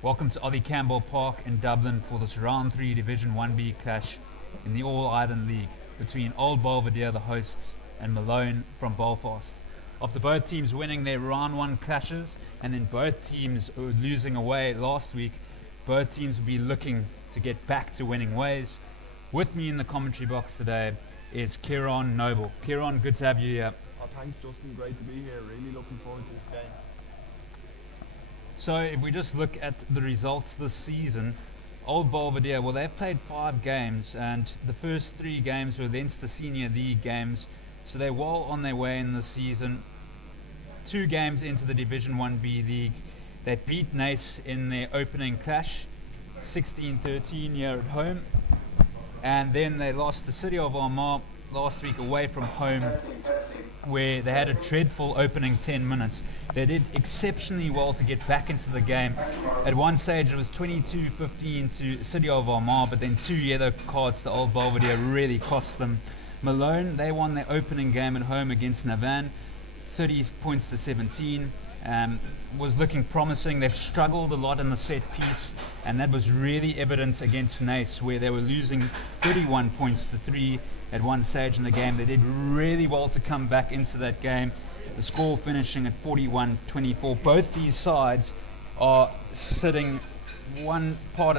Welcome to Ollie Campbell Park in Dublin for this Round 3 Division 1B clash in the All-Ireland League between Old Belvedere, the hosts, and Malone from Belfast. After both teams winning their Round 1 clashes and then both teams losing away last week, both teams will be looking to get back to winning ways. With me in the commentary box today is Kieran Noble. Kieran, good to have you here. Oh, thanks, Justin. Great to be here. Really looking forward to this game. So if we just look at the results this season, Old Belvedere, well, they've played 5 games, and the first 3 games were Leinster Senior League games, so they're well on their way in the season. 2 games into the Division 1B League, they beat Naas in their opening clash, 16-13 here at home, and then they lost to City of Armagh last week away from home, where they had a dreadful opening 10 minutes. They did exceptionally well to get back into the game. At one stage it was 22-15 to City of Armagh, but then 2 yellow cards to Old Belvedere really cost them. Malone, they won their opening game at home against Navan, 30 points to 17. Was looking promising. They've struggled a lot in the set piece, and that was really evident against Naas, where they were losing 31 points to 3 at one stage in the game. They did really well to come back into that game, the score finishing at 41-24. Both these sides are sitting one part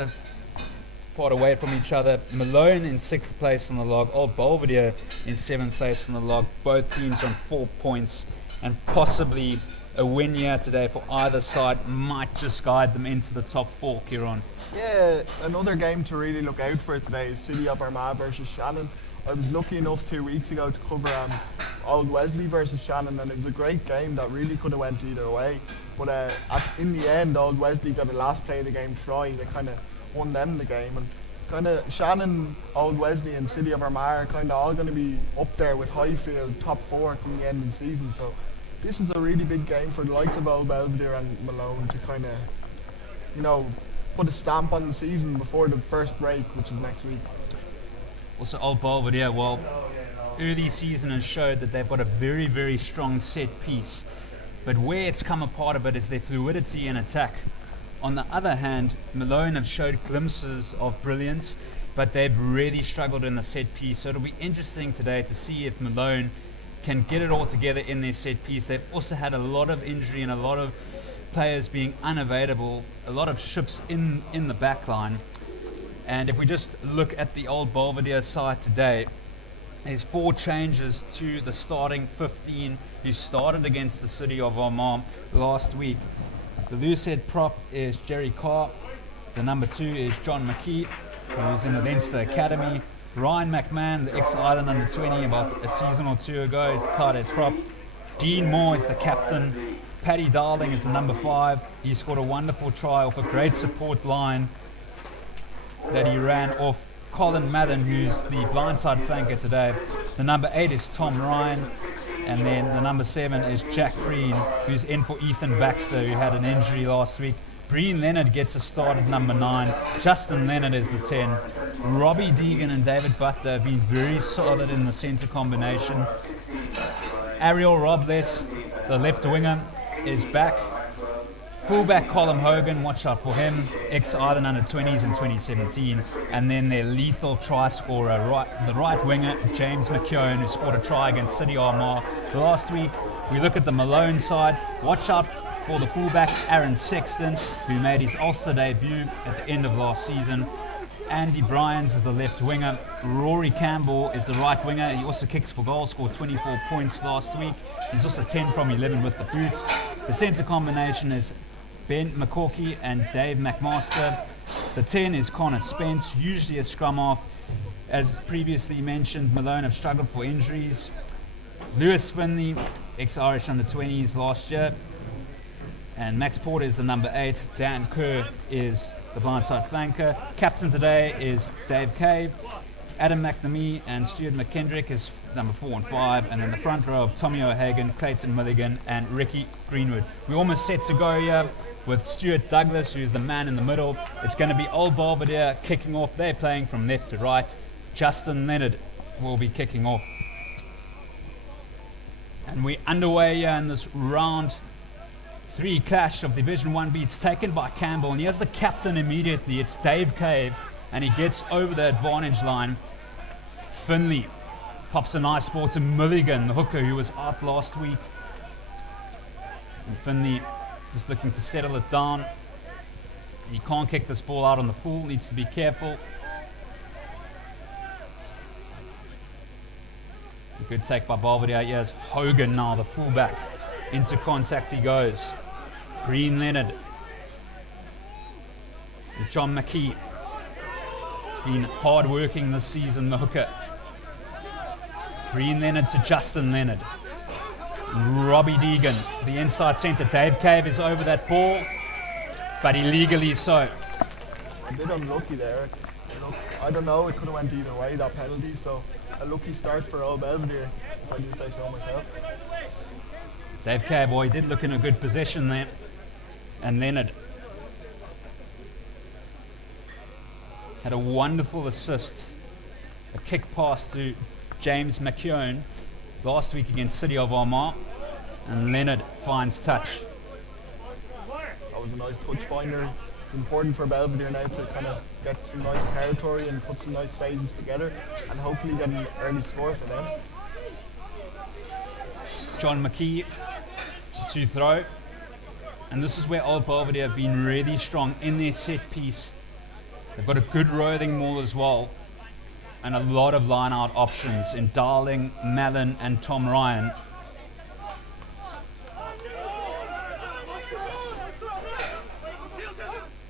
away from each other. Malone in 6th place on the log, Old Belvedere in 7th place on the log. Both teams on 4 points, and possibly a win here today for either side might just guide them into the top 4, Kieran. Yeah, another game to really look out for today is City of Armagh versus Shannon. I was lucky enough 2 weeks ago to cover Old Wesley versus Shannon, and it was a great game that really could have went either way. But in the end, Old Wesley got the last play of the game try. They kind of won them the game, and kind of Shannon, Old Wesley, and City of Armagh are kind of all going to be up there with Highfield, top 4 from the end of the season. So this is a really big game for the likes of Old Belvedere and Malone to kind of, put a stamp on the season before the first break, which is next week. Also, Old Belvedere, well, early season has showed that they've got a very, very strong set piece. But where it's come apart a bit is their fluidity in attack. On the other hand, Malone have showed glimpses of brilliance, but they've really struggled in the set piece. So it'll be interesting today to see if Malone can get it all together in their set piece. They've also had a lot of injury and a lot of players being unavailable, a lot of ships in the back line. And if we just look at the Old Belvedere side today, there's 4 changes to the starting 15 who started against the City of Armagh last week. The loosehead prop is Jerry Carr. The number 2 is John McKee, who's in the Leinster Academy. Ryan McMahon, the ex-Ireland under 20 about a season or 2 ago, is the tight head prop. Dean Moore is the captain. Paddy Darling is the number 5. He scored a wonderful try off a great support line that he ran off Colin Madden, who's the blindside flanker today. The number 8 is Tom Ryan, and then the number 7 is Jack Green, who's in for Ethan Baxter, who had an injury last week. Breen Leonard gets a start at number 9. Justin Leonard is the 10. Robbie Deegan and David Butler have been very solid in the centre combination. Ariel Robles, the left winger, is back. Fullback Colin Hogan, watch out for him, ex-Ireland under 20s in 2017. And then their lethal try scorer, the right winger, James McKeown, who scored a try against City Armagh last week. We look at the Malone side, watch out for the fullback, Aaron Sexton, who made his Ulster debut at the end of last season. Andy Bryans is the left winger. Rory Campbell is the right winger. He also kicks for goal, scored 24 points last week. He's also 10 from 11 with the boots. The centre combination is Ben McCorkey and Dave McMaster. The 10 is Connor Spence, usually a scrum half. As previously mentioned, Malone have struggled for injuries. Lewis Finley, ex-Irish under 20s last year. And Max Porter is the number 8. Dan Kerr is the blindside flanker. Captain today is Dave Kay. Adam McNamee and Stuart McKendrick is number 4 and 5. And in the front row of Tommy O'Hagan, Clayton Milligan and Ricky Greenwood. We're almost set to go here with Stuart Douglas, who's the man in the middle. It's going to be Old Belvedere kicking off. They're playing from left to right. Justin Leonard will be kicking off. And we're underway here in this round 3 clash of Division 1 beats taken by Campbell, and here's the captain immediately. It's Dave Cave, and he gets over the advantage line. Finley pops a nice ball to Mulligan, the hooker who was out last week. And Finley just looking to settle it down. He can't kick this ball out on the full, needs to be careful. A good take by Belvedere. Here's Hogan now, the fullback. Into contact he goes. Green Leonard. With John McKee. Been hard working this season, the hooker. Green Leonard to Justin Leonard. And Robbie Deegan, the inside centre. Dave Cave is over that ball, but illegally so. A bit unlucky there. I don't know, it could have went either way, that penalty, so a lucky start for old Belvedere, if I do say so myself. Dave Cave, he did look in a good position there. And Leonard had a wonderful assist. A kick pass to James McKeown last week against City of Armagh. And Leonard finds touch. That was a nice touch finder. It's important for Belvedere now to kind of get some nice territory and put some nice phases together and hopefully get an early score for them. John McKee to throw. And this is where Old Belvedere have been really strong in their set piece. They've got a good roving maul as well. And a lot of line out options in Darling, Malone and Tom Ryan.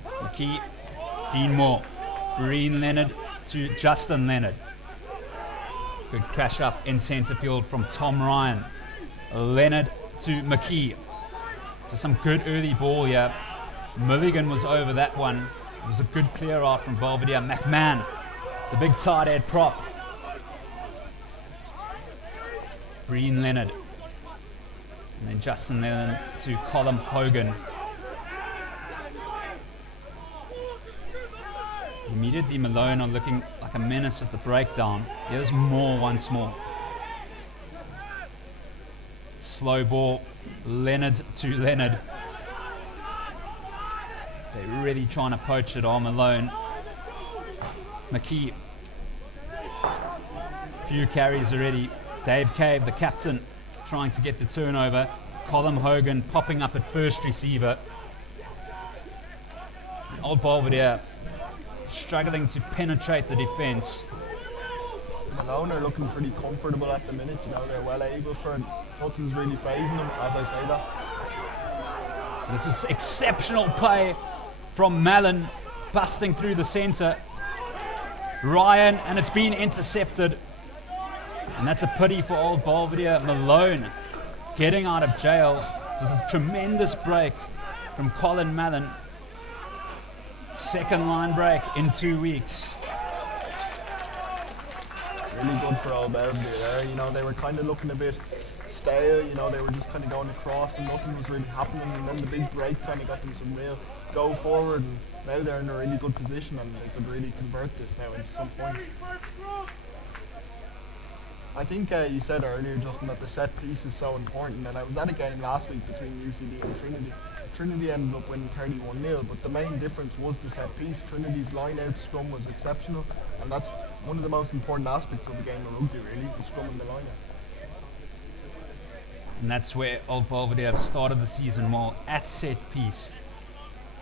McKee, Dean Moore, Green Leonard to Justin Leonard. Good crash up in centre field from Tom Ryan. Leonard to McKee. So some good early ball here. Mulligan was over that one. It was a good clear out from Belvedere. McMahon, the big tight head prop. Green Leonard. And then Justin Leonard to Colin Hogan. Immediately Malone are looking like a menace at the breakdown. Here's Moore once more. Slow ball. Leonard to Leonard. They're really trying to poach it on Malone. McKee. Few carries already. Dave Cave, the captain, trying to get the turnover. Colin Hogan popping up at first receiver. Old Belvedere struggling to penetrate the defence. Malone are looking pretty comfortable at the minute, they're well able for it. Nothing's really phasing them, as I say that. This is exceptional play from Malone, busting through the centre. Ryan, and it's been intercepted. And that's a pity for Old Belvedere. Malone getting out of jail. This is a tremendous break from Colin Malone. Second line break in 2 weeks. Really good for Old Belvedere there. They were kind of looking a bit stale. They were just kind of going across and nothing was really happening. And then the big break kind of got them some real go forward. And now they're in a really good position and they could really convert this now into some points. I think you said earlier, Justin, that the set piece is so important. And I was at a game last week between UCD and Trinity. Trinity ended up winning 31-0, but the main difference was the set piece. Trinity's line-out scrum was exceptional, and that's one of the most important aspects of the game of rugby, really, the scrum and the line-out. And that's where Old Belvedere have started the season well at set piece.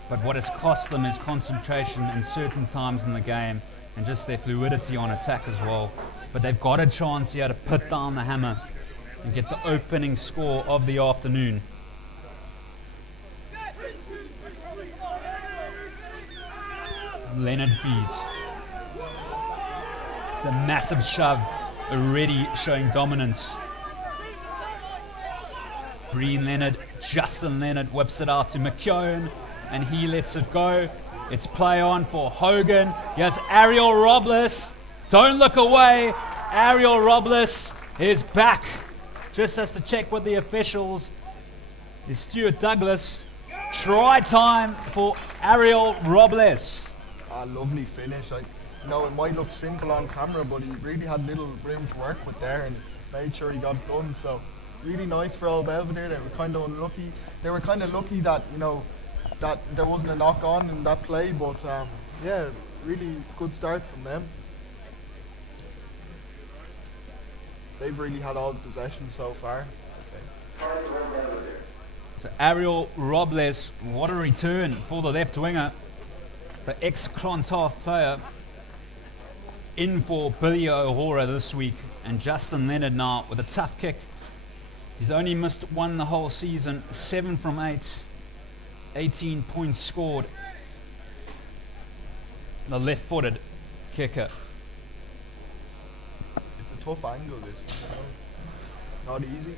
But what has cost them is concentration in certain times in the game and just their fluidity on attack as well. But they've got a chance here to put down the hammer and get the opening score of the afternoon. Leonard feeds. It's a massive shove, already showing dominance. Green Leonard, Justin Leonard whips it out to McKeown, and he lets it go. It's play on for Hogan. Here's Ariel Robles. Don't look away. Ariel Robles is back. Just has to check with the officials. Is Stuart Douglas. Try time for Ariel Robles. A lovely finish. It might look simple on camera, but he really had little room to work with there and made sure he got done. So really nice for old Belvedere. They were kind of unlucky. They were kind of lucky that, that there wasn't a knock on in that play, but yeah, really good start from them. They've really had all the possession so far. So Ariel Robles, what a return for the left winger, the ex-Clontarf player, in for Billy O'Hara this week, and Justin Leonard now with a tough kick. He's only missed one the whole season, 7 from 8, 18 points scored. The left-footed kicker. It's a tough angle, this one. Not easy.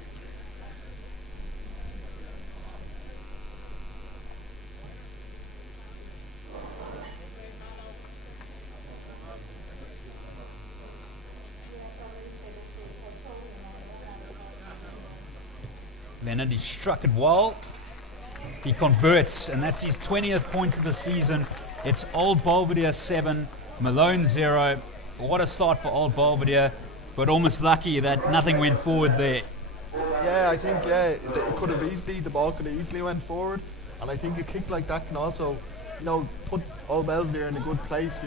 Leonard, he struck it well. He converts, and that's his 20th point of the season. It's Old Belvedere 7, Malone 0. What a start for Old Belvedere, but almost lucky that nothing went forward there. Yeah, I think, the ball could have easily went forward. And I think a kick like that can also, put Old Belvedere in a good place.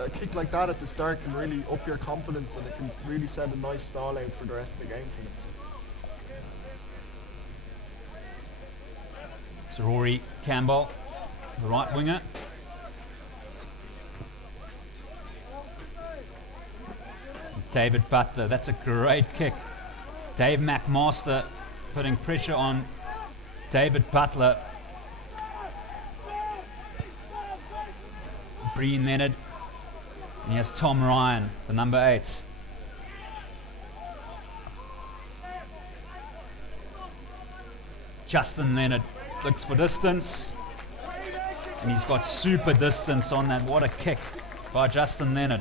A kick like that at the start can really up your confidence, and it can really set a nice stall out for the rest of the game for them. So Rory Campbell, the right winger. David Butler, that's a great kick. Dave McMaster putting pressure on David Butler. Breen Leonard. And here's Tom Ryan, the number 8. Justin Leonard looks for distance, and he's got super distance on that. What a kick by Justin Leonard.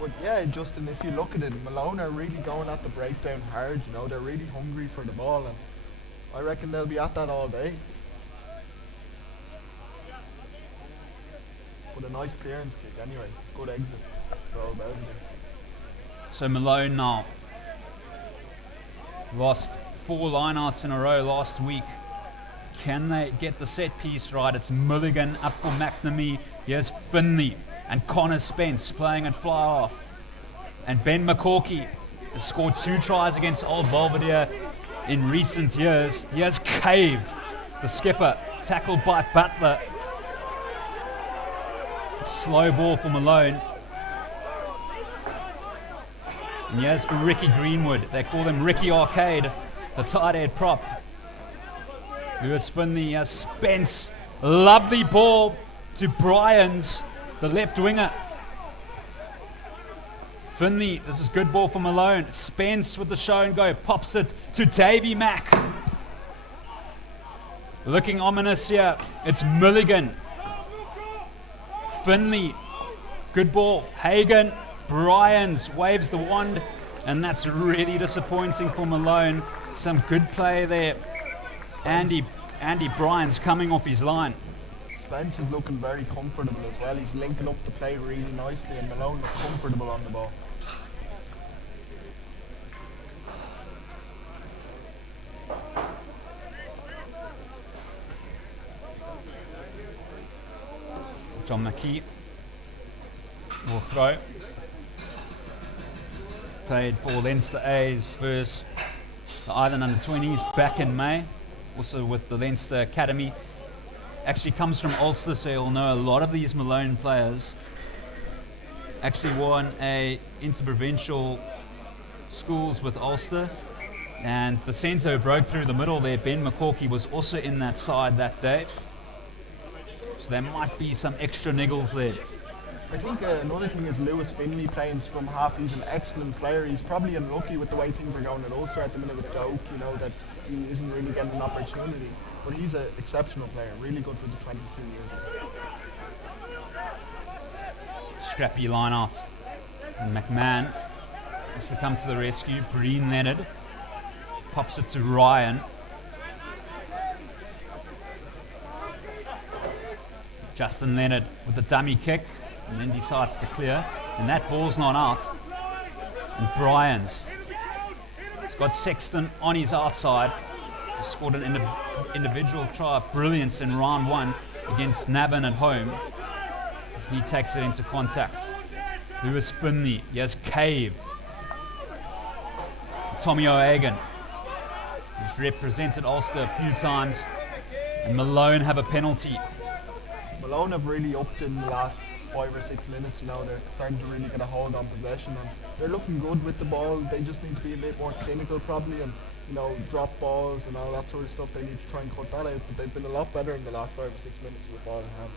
But yeah, Justin, if you look at it, Malone are really going at the breakdown hard. They're really hungry for the ball, and I reckon they'll be at that all day. But a nice clearance kick anyway. Good exit for Old Belvedere. So Malone now lost 4 lineouts in a row last week. Can they get the set piece right? It's Mulligan up for McNamee. Here's Finley and Connor Spence playing at fly half. And Ben McCorkey has scored 2 tries against Old Belvedere in recent years. Here's Cave, the skipper, tackled by Butler. Slow ball for Malone. And here's Ricky Greenwood. They call him Ricky Arcade, the tight head prop. Lewis Finley, Spence. Lovely ball to Bryans, the left winger. Finley, this is good ball for Malone. Spence with the show and go, pops it to Davy Mack. Looking ominous here. It's Mulligan. Finley, good ball. Hagen, Bryans waves the wand, and that's really disappointing for Malone. Some good play there. Andy Bryans coming off his line. Spence is looking very comfortable as well. He's linking up the play really nicely, and Malone looks comfortable on the ball. John McKee will throw. Played for Leinster A's versus the Island Under-20s back in May. Also with the Leinster Academy. Actually comes from Ulster, so you'll know a lot of these Malone players. Actually won a interprovincial schools with Ulster. And the centre broke through the middle there. Ben McCorkey was also in that side that day. So there might be some extra niggles there. I think another thing is Lewis Finley playing scrum half. He's an excellent player. He's probably unlucky with the way things are going at Ulster at the minute with Doak, that he isn't really getting an opportunity. But he's an exceptional player, really good for the 22 years. Scrappy line out. And McMahon has to come to the rescue. Breen Leonard pops it to Ryan. Justin Leonard with the dummy kick, and then decides to clear, and that ball's not out. And Bryans got Sexton on his outside. He scored an individual try of brilliance in round 1 against Navan at home. He takes it into contact. Lewis Finley, he has Cave. Tommy O'Hagan, who's represented Ulster a few times. And Malone have a penalty. Malone have really upped in the last 5 or 6 minutes. They're starting to really get a hold on possession, and they're looking good with the ball. They just need to be a bit more clinical probably, and drop balls and all that sort of stuff. They need to try and cut that out, but they've been a lot better in the last 5 or 6 minutes with the ball in hand.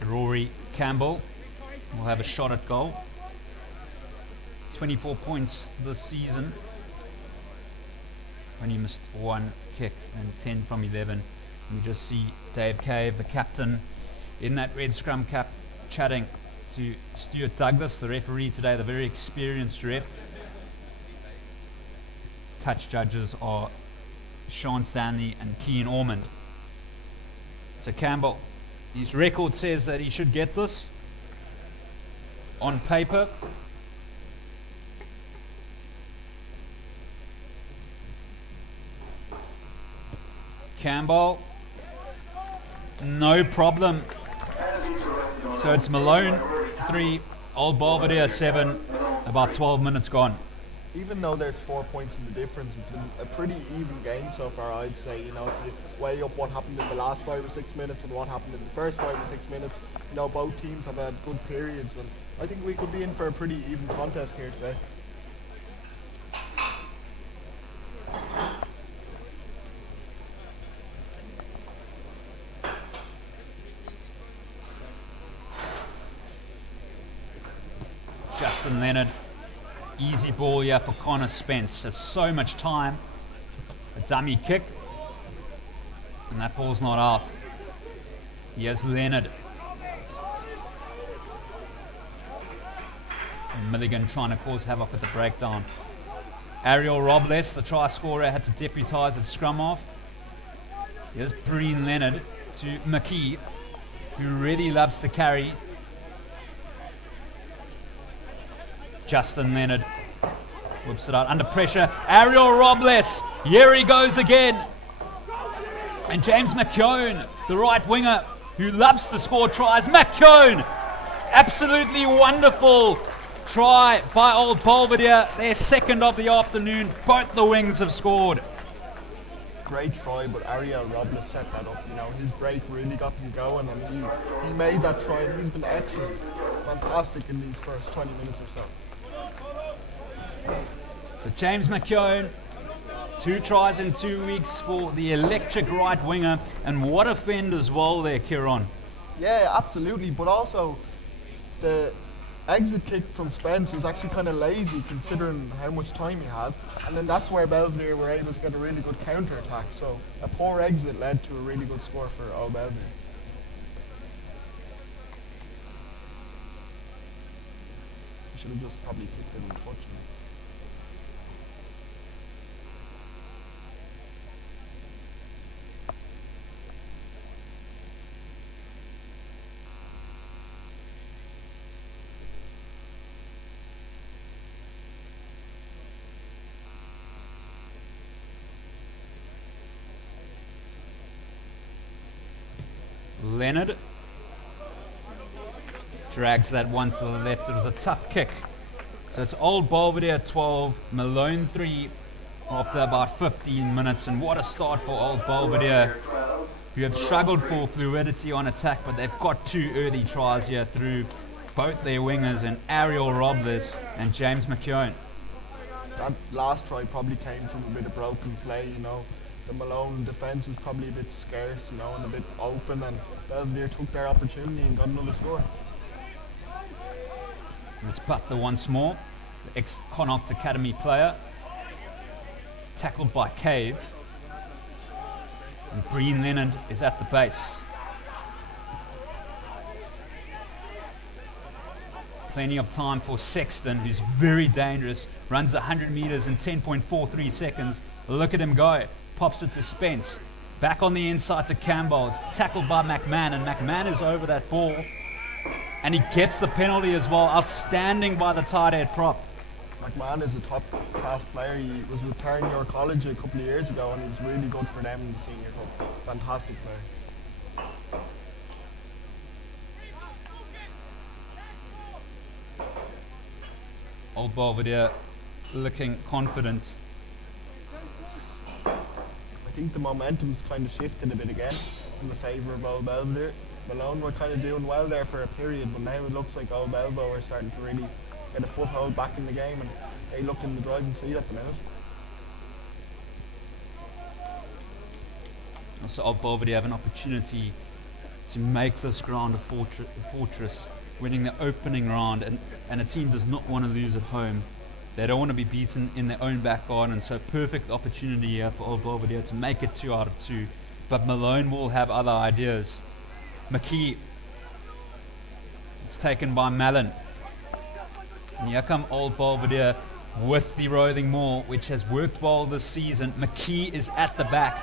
So Rory Campbell will have a shot at goal. 24 points this season. Only missed 1 kick and 10 from 11. You just see Dave Cave, the captain, in that red scrum cap, chatting to Stuart Douglas, the referee today, the very experienced ref. Touch judges are Sean Stanley and Keane Ormond. So Campbell, his record says that he should get this on paper. Campbell, no problem. So it's Malone 3, Old Belvedere 7, about 12 minutes gone. Even though there's 4 points in the difference, it's been a pretty even game so far, I'd say. If you weigh up what happened in the last 5 or 6 minutes and what happened in the first 5 or 6 minutes, both teams have had good periods, and I think we could be in for a pretty even contest here today. Justin Leonard, easy ball here for Connor Spence. Has so much time. A dummy kick, and that ball's not out. Here's Leonard. And Milligan trying to cause havoc with the breakdown. Ariel Robles, the try scorer, had to deputise at scrum off. Here's Breen Leonard to McKee, who really loves to carry. Justin Leonard whips it out under pressure. Ariel Robles, here he goes again. And James McKeown, the right winger, who loves to score tries. McKeown, absolutely wonderful try by Old Belvedere. Their second of the afternoon. Both the wings have scored. Great try, but Ariel Robles set that up. His break really got him going, and he made that try, and he's been excellent, fantastic in these first 20 minutes or so. So James McKeown, 2 tries in 2 weeks for the electric right winger, and what a fend as well there, Kieran. Yeah, absolutely, but also the exit kick from Spence was actually kind of lazy considering how much time he had, and then that's where Belvedere were able to get a really good counter attack. So a poor exit led to a really good score for Old Belvedere. He should have just probably kicked it in touch. Leonard drags that one to the left. It was a tough kick. So it's Old Belvedere 12, Malone 3 after about 15 minutes. And what a start for Old Belvedere, who have struggled for fluidity on attack, but they've got 2 early tries here through both their wingers, and Ariel Robles and James McKeown. That last try probably came from a bit of broken play. The Malone defence was probably a bit scarce, and a bit open, and Belvedere took their opportunity and got another score. It's Butler once more, the ex-Connacht Academy player. Tackled by Cave. And Breen Leonard is at the base. Plenty of time for Sexton, who's very dangerous. Runs 100 meters in 10.43 seconds. Look at him go. Pops it to Spence. Back on the inside to Campbell. It's tackled by McMahon, and McMahon is over that ball. And he gets the penalty as well. Outstanding by the tight head prop. McMahon is a top class player. He was with Your College a couple of years ago and he was really good for them in the senior cup. Fantastic player. Old Belvedere looking confident. I think the momentum's kind of shifted a bit again in the favour of Old Belvedere. Malone were kind of doing well there for a period, but now it looks like Old Belvedere are starting to really get a foothold back in the game, and they look in the driving seat at the minute. Also, Old Belvedere have an opportunity to make this ground a fortress, winning the opening round, and a team does not want to lose at home. They don't want to be beaten in their own back garden, so perfect opportunity here for Old Belvedere to make it 2 out of 2. But Malone will have other ideas. McKee, it's taken by Malone. And here come Old Belvedere with the rolling maul, which has worked well this season. McKee is at the back,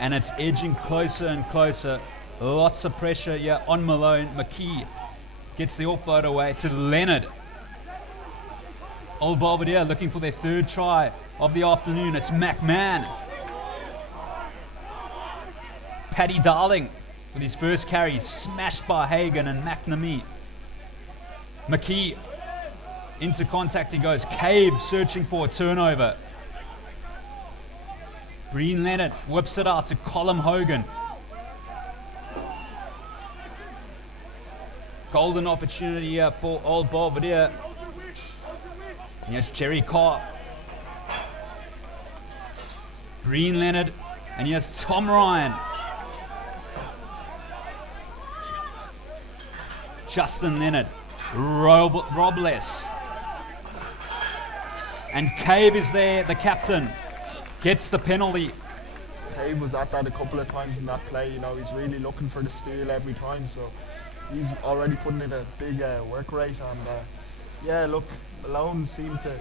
and it's edging closer and closer. Lots of pressure here on Malone. McKee gets the offload away to Leonard. Old Belvedere looking for their third try of the afternoon. It's McMahon. Paddy Darling with his first carry, smashed by Hagan and McNamee. McKee into contact he goes. Cave searching for a turnover. Breen Leonard whips it out to Colm Hogan. Golden opportunity here for Old Belvedere. And here's Jerry Carr. Breen Leonard. And here's Tom Ryan. Justin Leonard. Robles. And Cave is there, the captain. Gets the penalty. Cave was at that a couple of times in that play. You know, he's really looking for the steal every time, so he's already putting in a big work rate. And yeah, look, Malone seemed to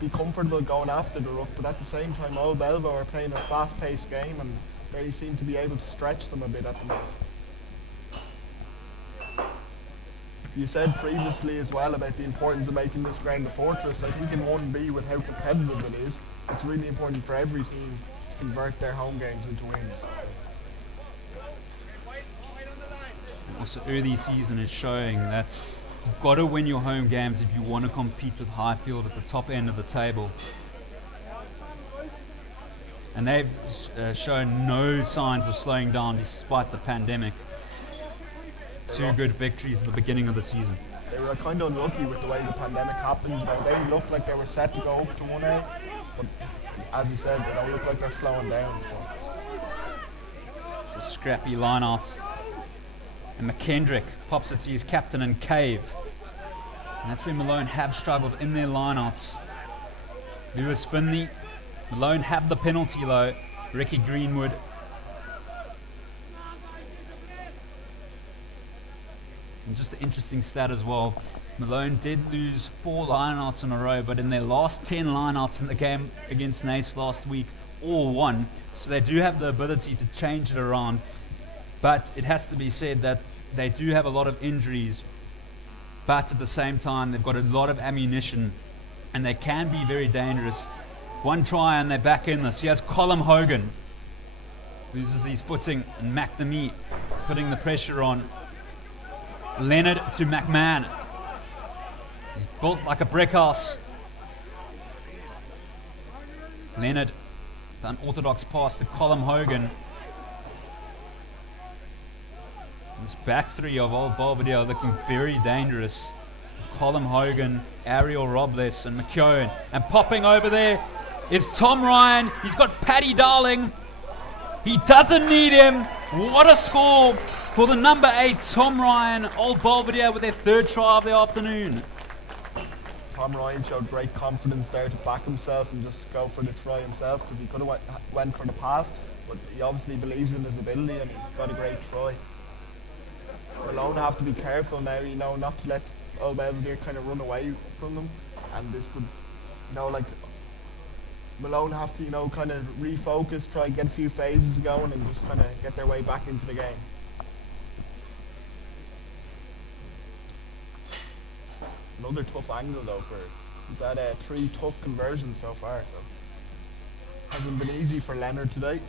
be comfortable going after the ruck, but at the same time, Old Belvedere are playing a fast-paced game, and they seem to be able to stretch them a bit at the moment. You said previously as well about the importance of making this ground a fortress. I think in 1B, with how competitive it is, it's really important for every team to convert their home games into wins. Also, early season is showing that you've got to win your home games if you want to compete with Highfield at the top end of the table. And they've shown no signs of slowing down despite the pandemic. 2 good victories at the beginning of the season. They were kind of unlucky with the way the pandemic happened. You know, they looked like they were set to go up to 1A, but as you said, they don't look like they're slowing down. So it's a scrappy line-out. And McKendrick pops it to his captain and Cave. And that's where Malone have struggled in their line-outs. Lewis Finley. Malone have the penalty though. Ricky Greenwood. And just an interesting stat as well. Malone did lose 4 lineouts in a row, but in their last 10 lineouts in the game against Nace last week, all won. So they do have the ability to change it around. But it has to be said that they do have a lot of injuries, but at the same time they've got a lot of ammunition and they can be very dangerous. 1 try and they're back in this. Here's Colm Hogan. Loses his footing, and McNamee putting the pressure on. Leonard to McMahon. He's built like a brick house. Leonard, the unorthodox pass to Colm Hogan. This back 3 of Old Belvedere looking very dangerous. Colm Hogan, Ariel Robles and McKeown. And popping over there is Tom Ryan. He's got Paddy Darling. He doesn't need him. What a score for the number 8 Tom Ryan. Old Belvedere with their 3rd try of the afternoon. Tom Ryan showed great confidence there to back himself and just go for the try himself, because he could have went for the pass, but he obviously believes in his ability and he got a great try. Malone have to be careful now, you know, not to let Old Belvedere kind of run away from them, and this could, you know, like Malone have to, you know, kind of refocus, try and get a few phases going and just kind of get their way back into the game. Another tough angle though for He's had 3 tough conversions so far, so hasn't been easy for Leonard today.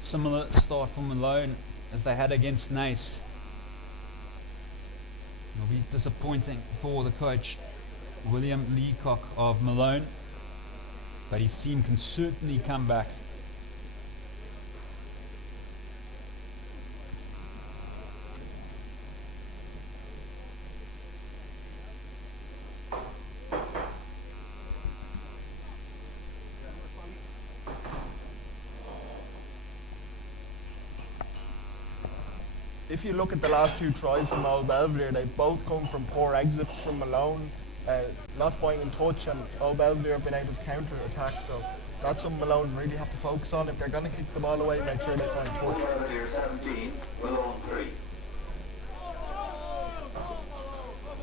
Similar start for Malone as they had against Nace. It'll be disappointing for the coach, William Leacock of Malone, but his team can certainly come back. If you look at the last 2 tries from Old Belvedere, they've both come from poor exits from Malone, not finding touch, and Old Belvedere have been able to counter attack. So that's something Malone really have to focus on. If they're going to kick the ball away, make sure they find touch.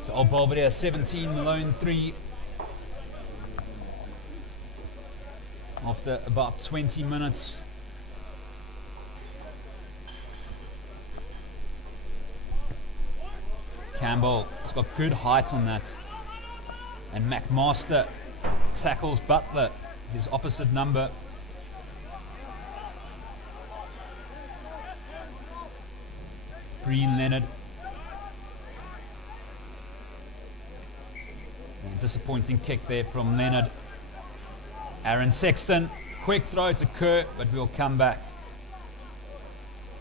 So Old Belvedere 17, Malone 3. After about 20 minutes. Campbell has got good height on that. And McMaster tackles Butler, his opposite number. Breen Leonard. And disappointing kick there from Leonard. Aaron Sexton, quick throw to Kerr, but we'll come back.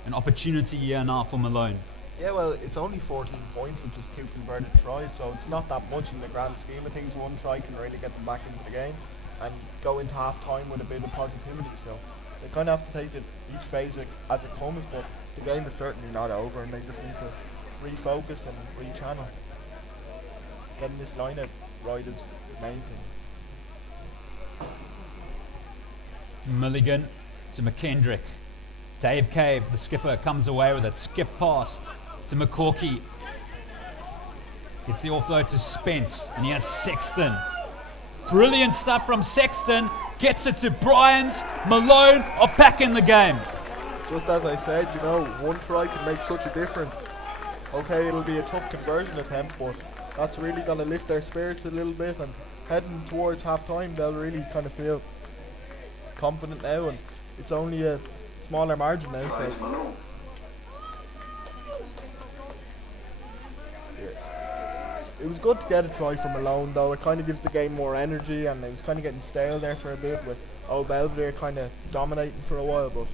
An opportunity here now for Malone. Yeah, well, it's only 14 points with just 2 converted tries, so it's not that much in the grand scheme of things. 1 try can really get them back into the game and go into half time with a bit of positivity. So they kind of have to take it each phase as it comes, but the game is certainly not over, and they just need to refocus and rechannel. Getting this line out right is the main thing. Milligan to McKendrick. Dave Cave, the skipper, comes away with it. Skip pass to McCorkey. Gets the offload to Spence, and he has Sexton. Brilliant stuff from Sexton. Gets it to Bryans. Malone are back in the game. Just as I said, 1 try can make such a difference. Okay, it'll be a tough conversion attempt, but that's really going to lift their spirits a little bit, and heading towards half time, they'll really kind of feel confident now, and it's only a smaller margin now, so it was good to get a try from Malone, though. It kind of gives the game more energy, and it was kind of getting stale there for a bit with Old Belvedere kind of dominating for a while. But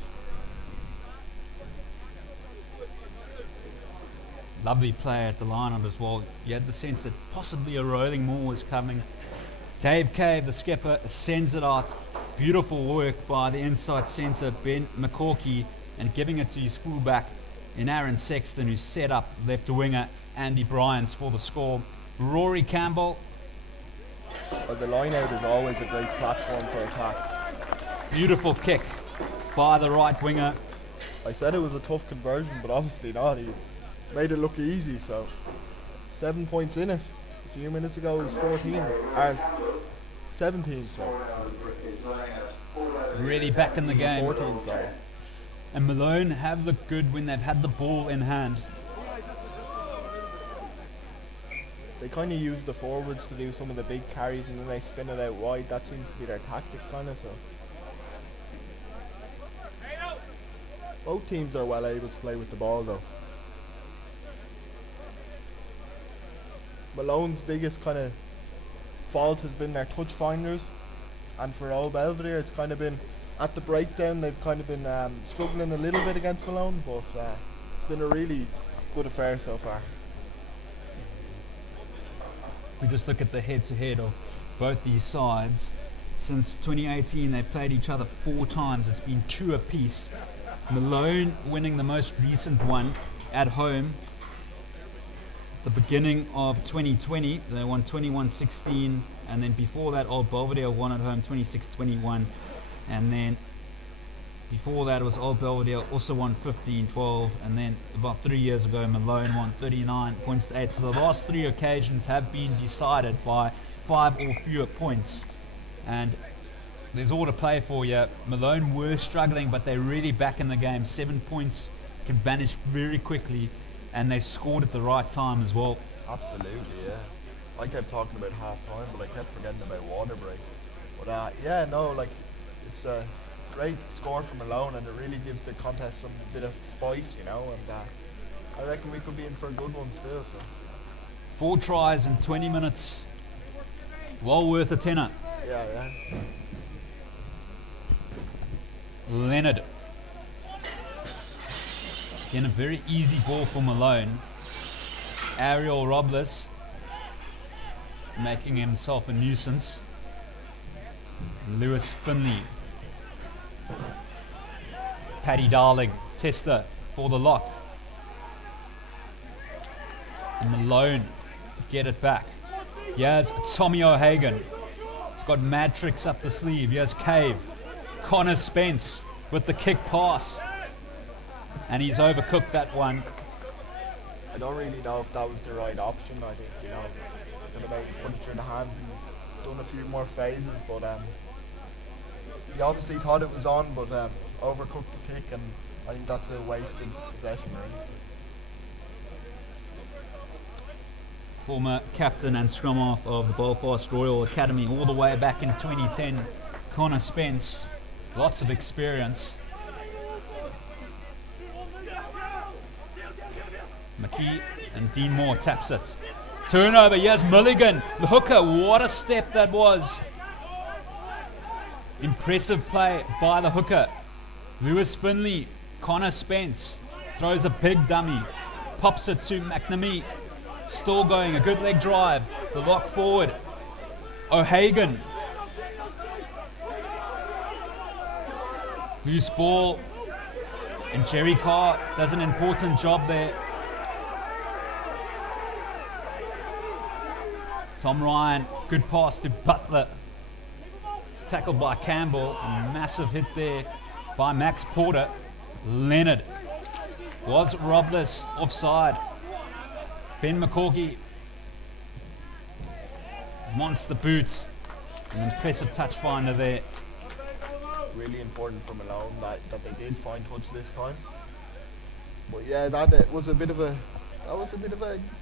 lovely play at the lineup as well. You had the sense that possibly a rolling more was coming. Dave Cave, the skipper, sends it out. Beautiful work by the inside centre, Ben McCorkey, and giving it to his fullback in Aaron Sexton, who's set up left winger Andy Bryans for the score. Rory Campbell. Well, the line out is always a great platform for attack. Beautiful kick by the right winger. I said it was a tough conversion, but obviously not. He made it look easy, so 7 points in it. A few minutes ago it was 14, 17, so really back in the game. 14, sorry. And Malone have looked good when they've had the ball in hand. They kind of use the forwards to do some of the big carries, and then they spin it out wide. That seems to be their tactic, kind of. So both teams are well able to play with the ball, though. Malone's biggest kind of fault has been their touch finders, and for Old Belvedere it's kind of been at the breakdown. They've kind of been struggling a little bit against Malone, but it's been a really good affair so far. We just look at the head-to-head of both these sides. Since 2018, they've played each other 4 times. It's been 2 apiece. Malone winning the most recent one at home. The beginning of 2020, they won 21-16, and then before that, Old Belvedere won at home 26-21, and then before that, it was Old Belvedere also won 15-12, and then about 3 years ago, Malone won 39 points to 8. So the last 3 occasions have been decided by 5 or fewer points, and there's all to play for here. Malone were struggling, but they're really back in the game. 7 points can vanish very quickly and they scored at the right time as well. Absolutely, yeah. I kept talking about half time, but I kept forgetting about water breaks. But yeah, no, like it's a great score from Malone, and it really gives the contest some bit of spice, you know. And I reckon we could be in for a good one still. So 4 tries in 20 minutes. Well worth a tenner. yeah, yeah. Leonard. Again, a very easy ball for Malone. Ariel Robles making himself a nuisance. Lewis Finley. Paddy Darling. Tester for the lock. Malone get it back. Here's Tommy O'Hagan. He's got mad tricks up the sleeve. Here's Cave. Connor Spence with the kick pass. And he's overcooked that one. I don't really know if that was the right option. I think, you know, could have maybe put it through the hands and done a few more phases, but he obviously thought it was on, but overcooked the kick, and I think that's a wasted possession, really. Former captain and scrum half of the Belfast Royal Academy all the way back in 2010, Connor Spence. Lots of experience. McKee and Dean Moore taps it. Turnover, here's Mulligan, the hooker. What a step that was. Impressive play by the hooker. Lewis Finley, Connor Spence throws a big dummy. Pops it to McNamee. Still going, a good leg drive. The lock forward. O'Hagan. Loose ball. And Jerry Carr does an important job there. Tom Ryan, good pass to Butler. Tackled by Campbell. A massive hit there by Max Porter. Leonard. Was Robles offside? Ben McCorkey. Monster boots. An impressive touch finder there. Really important for Malone that they did find touch this time. But yeah, that was a bit of a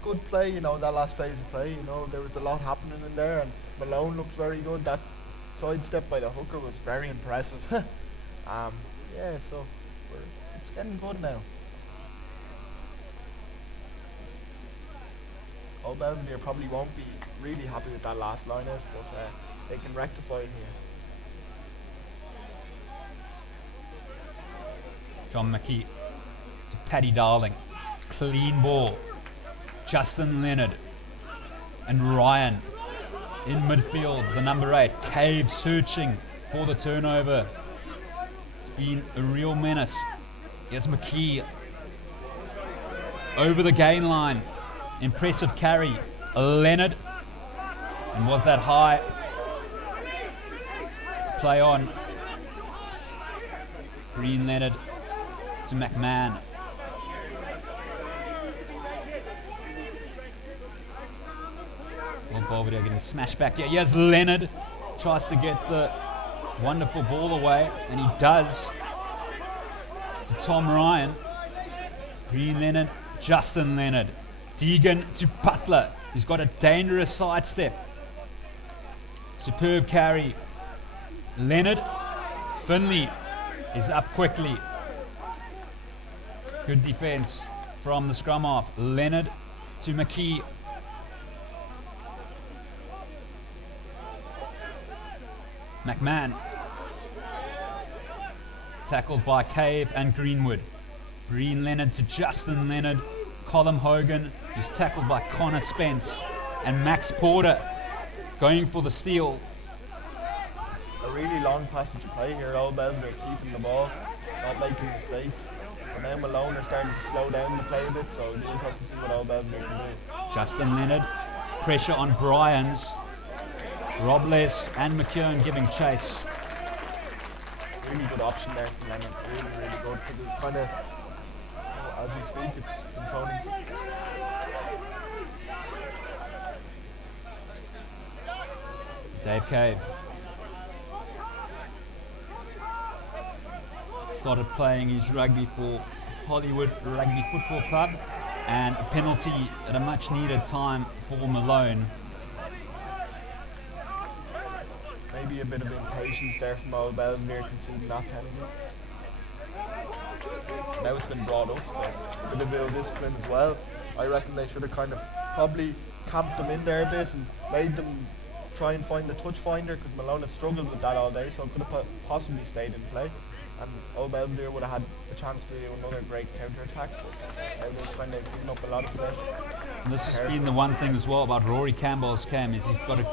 good play, you know, that last phase of play. You know, there was a lot happening in there, and Malone looked very good. That sidestep by the hooker was very impressive. Yeah, so it's getting good now. Old Belvedere probably won't be really happy with that last line out, but they can rectify it here. John McKee to Paddy Darling. Clean ball. Justin Leonard and Ryan in midfield, the number 8. Cave searching for the turnover. It's been a real menace. Here's McKee over the gain line. Impressive carry. Leonard. And was that high? To play on. Green Leonard to McMahon. Belvedere getting smashed back. Yeah, here's Leonard. Tries to get the wonderful ball away, and he does. To Tom Ryan. Green Leonard. Justin Leonard. Deegan to Butler. He's got a dangerous sidestep. Superb carry. Leonard. Finley is up quickly. Good defense from the scrum half. Leonard to McKee. McMahon. Tackled by Cave and Greenwood. Green Leonard to Justin Leonard. Colin Hogan, who's tackled by Connor Spence. And Max Porter going for the steal. A really long passage of play here. Old Belvedere keeping the ball, not making mistakes. And now Malone are starting to slow down the play a bit, so it'll be interesting to see what Old Belvedere can do. Justin Leonard, pressure on Bryans. Robles and McKeown giving chase. Really good option there from Leonard. Really, really good, because it's kind of, as we speak, it's controlling. Dave Cave started playing his rugby for Hollywood Rugby Football Club. and a penalty at a much needed time for Malone. Maybe a bit of impatience there from old Belvedere conceding that penalty. Now it's been brought up, so a bit of ill discipline as well. I reckon they should have kind of probably camped them in there a bit and made them try and find the touch finder, because Malone has struggled with that all day, so it could have possibly stayed in play. And old Belvedere would have had a chance to do another great counter-attack, but they've kind of given up a lot of possession. And this has been the one thing as well about Rory Campbell's game, is he's got a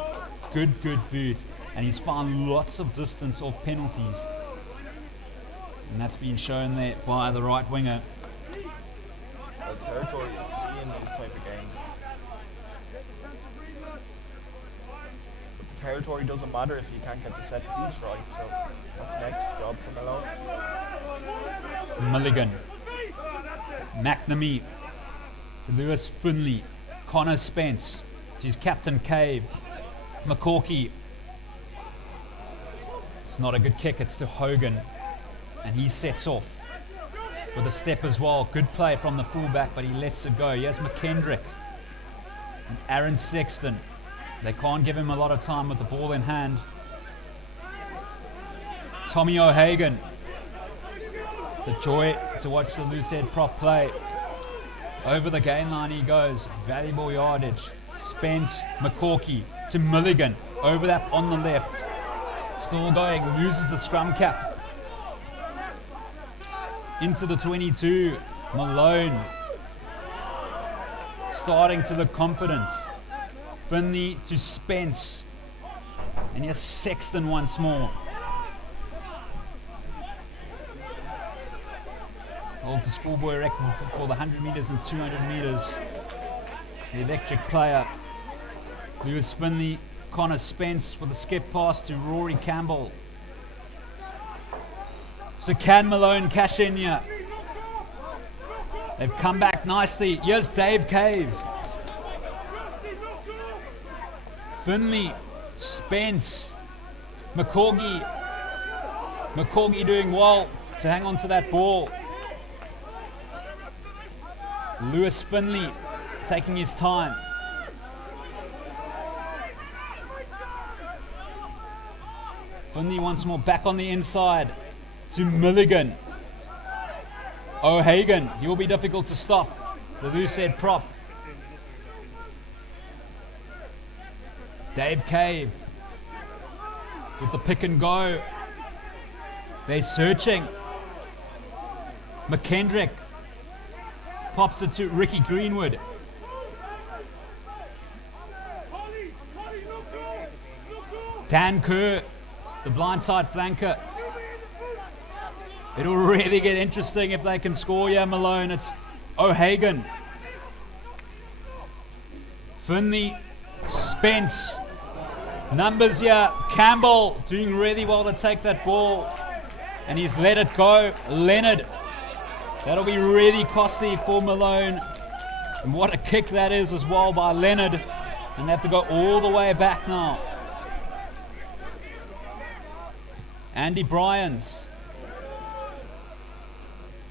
good boot, and he's found lots of distance off penalties. And that's been shown there by the right winger. Well, territory is key in these type of games. But the territory doesn't matter if you can't get the set piece right, so that's the next job for Malone. Mulligan, McNamee to Lewis Finley, Connor Spence to his captain Cave, McCorkey. It's not a good kick, it's to Hogan, and he sets off with a step as well. Good play from the fullback, but he lets it go. Here's McKendrick and Aaron Sexton. They can't give him a lot of time with the ball in hand. Tommy O'Hagan. It's a joy to watch the loose head prop play. Over the gain line he goes. Valuable yardage. Spence, McCorkey to Mulligan. Overlap on the left. Still going. Loses the scrum cap. Into the 22. Malone. Starting to look confident. Finley to Spence. And here's Sexton once more. Holds the schoolboy record for the 100 metres and 200 metres. The electric player. Lewis Finley, Connor Spence with a skip pass to Rory Campbell. So can Malone cash in here? They've come back nicely. Here's Dave Cave. Finley, Spence, McCorkey. McCorkey doing well to hang on to that ball. Lewis Finley taking his time. Finley once more back on the inside to Mulligan. O'Hagan, he will be difficult to stop. The loose head prop. Dave Cave with the pick and go. They're searching. McKendrick pops it to Ricky Greenwood. Dan Kerr, the blindside flanker. It'll really get interesting if they can score here, Malone. It's O'Hagan. Finley, Spence. Numbers here. Campbell doing really well to take that ball. And he's let it go. Leonard. That'll be really costly for Malone. And what a kick that is as well by Leonard. And they have to go all the way back now. Andy Bryans.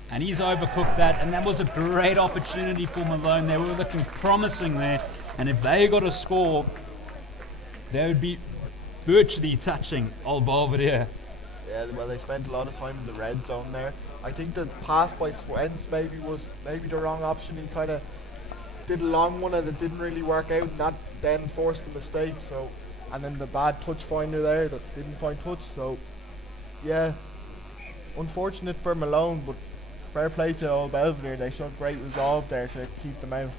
And he's overcooked that. And that was a great opportunity for Malone. They were looking promising there. And if they got a score, they would be virtually touching old Belvedere. Yeah, well, they spent a lot of time in the red zone there. I think the pass by Spence was the wrong option. He kind of did a long one and it didn't really work out, and that then forced the mistake. So, and then the bad touch finder there that didn't find touch. So, yeah, unfortunate for Malone, but fair play to old Belvedere. They showed great resolve there to keep them out.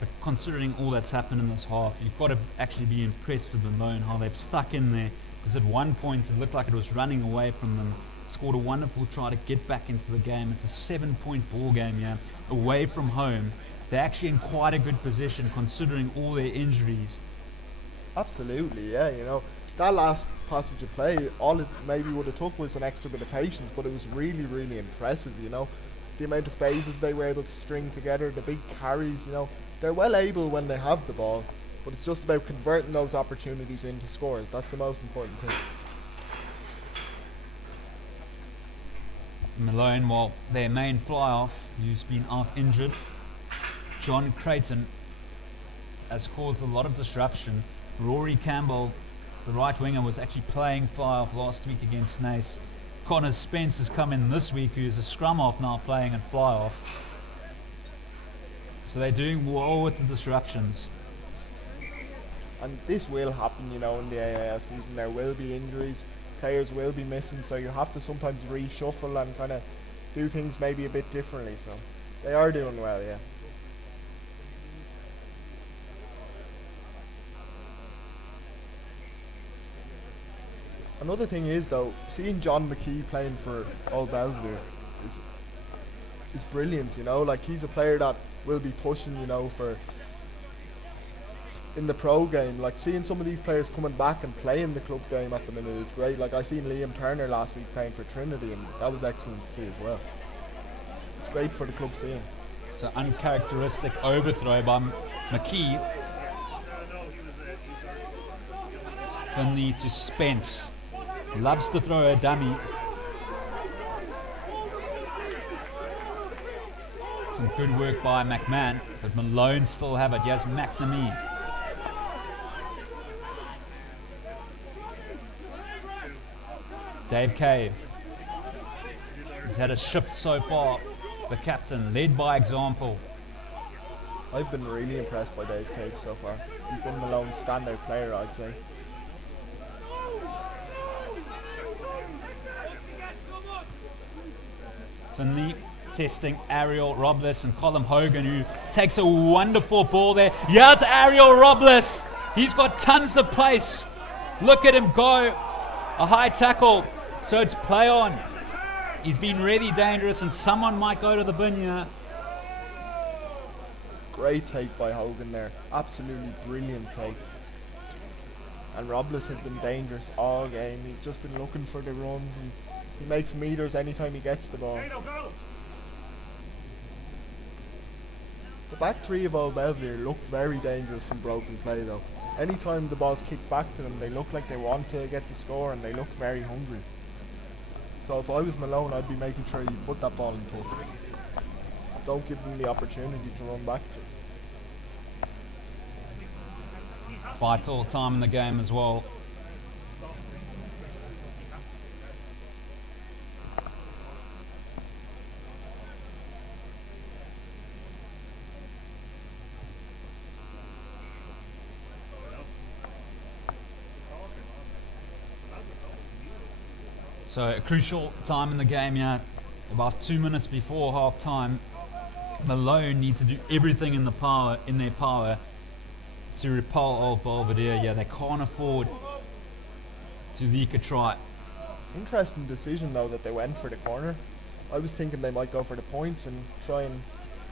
But considering all that's happened in this half, you've got to actually be impressed with Malone, how they've stuck in there. Because at one point it looked like it was running away from them. Scored a wonderful try to get back into the game. It's a 7-point ball game here, away from home. They're actually in quite a good position considering all their injuries. Absolutely, yeah. You know, that last passage of play, all it maybe would have took was an extra bit of patience, but it was really, really impressive. You know, the amount of phases they were able to string together, the big carries. You know, they're well able when they have the ball, but it's just about converting those opportunities into scores. That's the most important thing. Malone, well, their main fly-off, who's been out injured, John Creighton, has caused a lot of disruption. Rory Campbell, the right winger, was actually playing fly-off last week against Naas. Connor Spence has come in this week, who's a scrum-off now playing at fly-off. So they're doing well with the disruptions. And this will happen, in the AIL season. There will be injuries, players will be missing, so you have to sometimes reshuffle and kind of do things maybe a bit differently. So they are doing well, yeah. Another thing is, though, seeing John McKee playing for Old Belvedere is brilliant, Like, he's a player that will be pushing, for in the pro game. Like, seeing some of these players coming back and playing the club game at the minute is great. Like, I seen Liam Turner last week playing for Trinity, and that was excellent to see as well. It's great for the club scene. So uncharacteristic overthrow by McKee. Finley to Spence. Loves to throw a dummy. Some good work by McMahon, but Malone still have it. Here's McNamee. Dave Cave. He's had a shift so far. The captain, led by example. I've been really impressed by Dave Cave so far. He's been Malone's standout player, I'd say. Finley testing Ariel Robles and Colin Hogan, who takes a wonderful ball there. Here's Ariel Robles. He's got tons of pace. Look at him go. A high tackle. So it's play on. He's been really dangerous, and someone might go to the bin here. Great take by Hogan there. Absolutely brilliant take. And Robles has been dangerous all game. He's just been looking for the runs, and he makes meters anytime he gets the ball. The back three of Old Belvedere look very dangerous from broken play, though. Anytime the ball's kicked back to them, they look like they want to get the score, and they look very hungry. So if I was Malone, I'd be making sure you put that ball in touch. Don't give them the opportunity to run back to it. Vital time in the game as well. So a crucial time in the game here, about 2 minutes before half time. Malone need to do everything in their power to repel Old Belvedere. Yeah, they can't afford to leak a try. Interesting decision, though, that they went for the corner. I was thinking they might go for the points and try and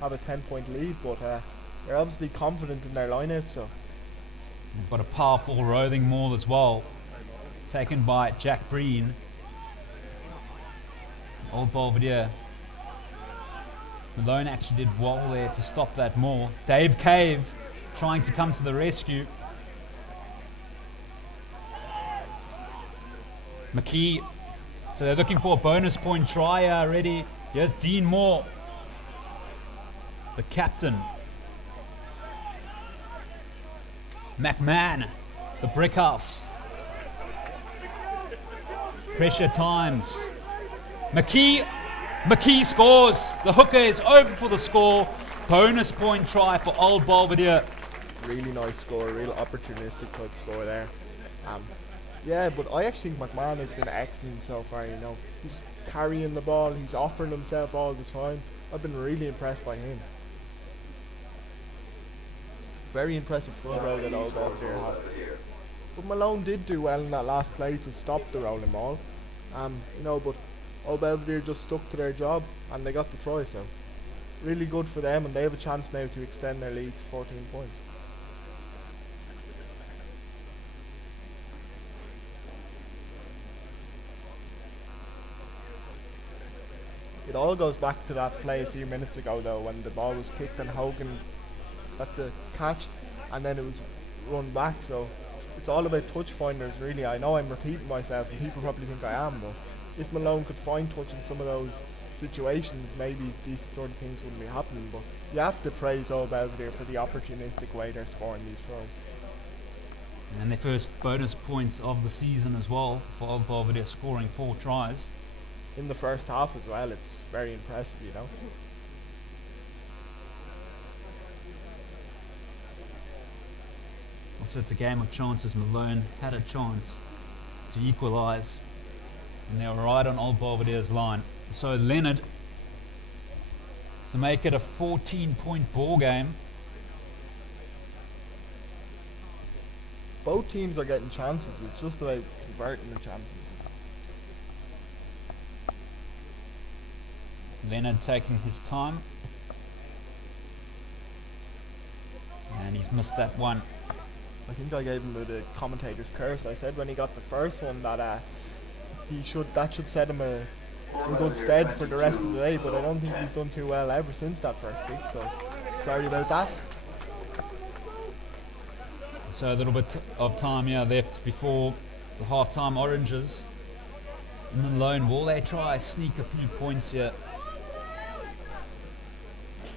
have a 10-point lead, but they're obviously confident in their line-out. So We've got a powerful roving maul as well, taken by Jack Breen. Old Belvedere. Malone actually did well there to stop that maul. Dave Cave trying to come to the rescue. McKee. So they're looking for a bonus point try already. Here's Dean Moore, the captain. McMahon, the brick house. Pressure times. McKee scores. The hooker is over for the score. Bonus point try for Old Belvedere. Really nice score, real opportunistic type score there. Yeah, but I actually think McMahon has been excellent so far, He's carrying the ball, he's offering himself all the time. I've been really impressed by him. Very impressive front row that Old Belvedere had. But Malone did do well in that last play to stop the rolling ball. But Old Belvedere just stuck to their job and they got the try, so really good for them, and they have a chance now to extend their lead to 14 points. It all goes back to that play a few minutes ago, though, when the ball was kicked and Hogan got the catch and then it was run back. So it's all about touch finders, really. I know I'm repeating myself and people probably think I am, but if Malone could find touch in some of those situations, maybe these sort of things wouldn't be happening. But you have to praise all Belvedere for the opportunistic way they're scoring these tries. And their first bonus points of the season as well for Old Belvedere, scoring 4 tries. In the first half as well, it's very impressive, you know. Also, it's a game of chances. Malone had a chance to equalise, and they were right on Old Belvedere's line. So Leonard, to make it a 14-point ball game. Both teams are getting chances. It's just about converting the chances. Leonard taking his time, and he's missed that one. I think I gave him the commentator's curse. I said when he got the first one that that should set him in good stead for the rest of the day, but I don't think he's done too well ever since that first pick, so sorry about that. So a little bit of time left before the half-time oranges. And Malone, will they try sneak a few points here?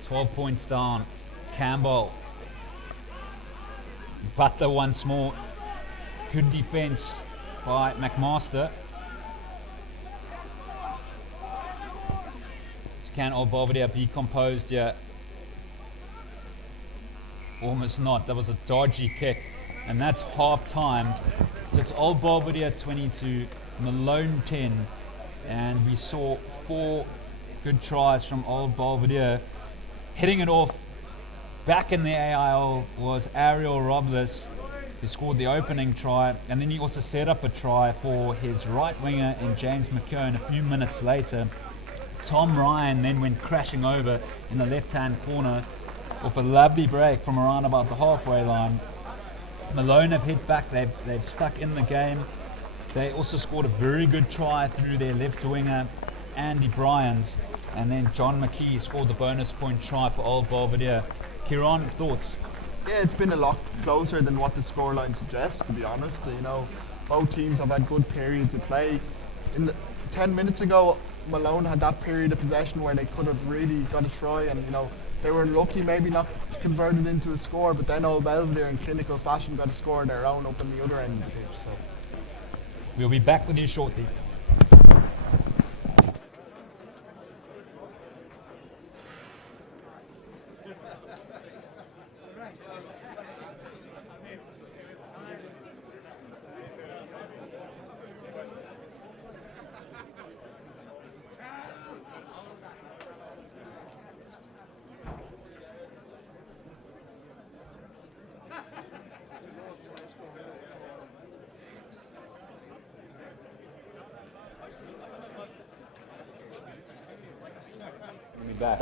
12 points down. Campbell. Butler once more. Good defense by McMaster. So can Old Belvedere be composed here? Almost not. That was a dodgy kick. And that's half time. So it's Old Belvedere 22, Malone 10. And we saw 4 good tries from Old Belvedere. Hitting it off back in the AIL was Ariel Robles, who scored the opening try. And then he also set up a try for his right winger in James McKeown a few minutes later. Tom Ryan then went crashing over in the left-hand corner off a lovely break from around about the halfway line. Malone have hit back, they've stuck in the game. They also scored a very good try through their left winger, Andy Bryans, and then John McKee scored the bonus point try for Old Belvedere. Kieran, thoughts? Yeah, it's been a lot closer than what the scoreline suggests, to be honest. You know, both teams have had good periods of play. 10 minutes ago, Malone had that period of possession where they could have really got a try, and you know, they were unlucky maybe not to convert it into a score, but then Old Belvedere in clinical fashion got a score of their own up on the other end of the pitch. So we'll be back with you shortly. Back.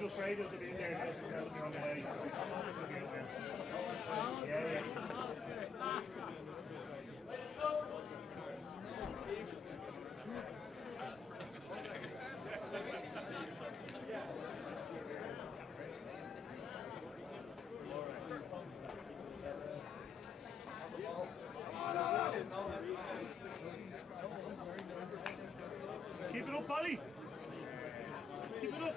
just rated it in there, just to be on the way. Keep it up, Polly. Keep it up.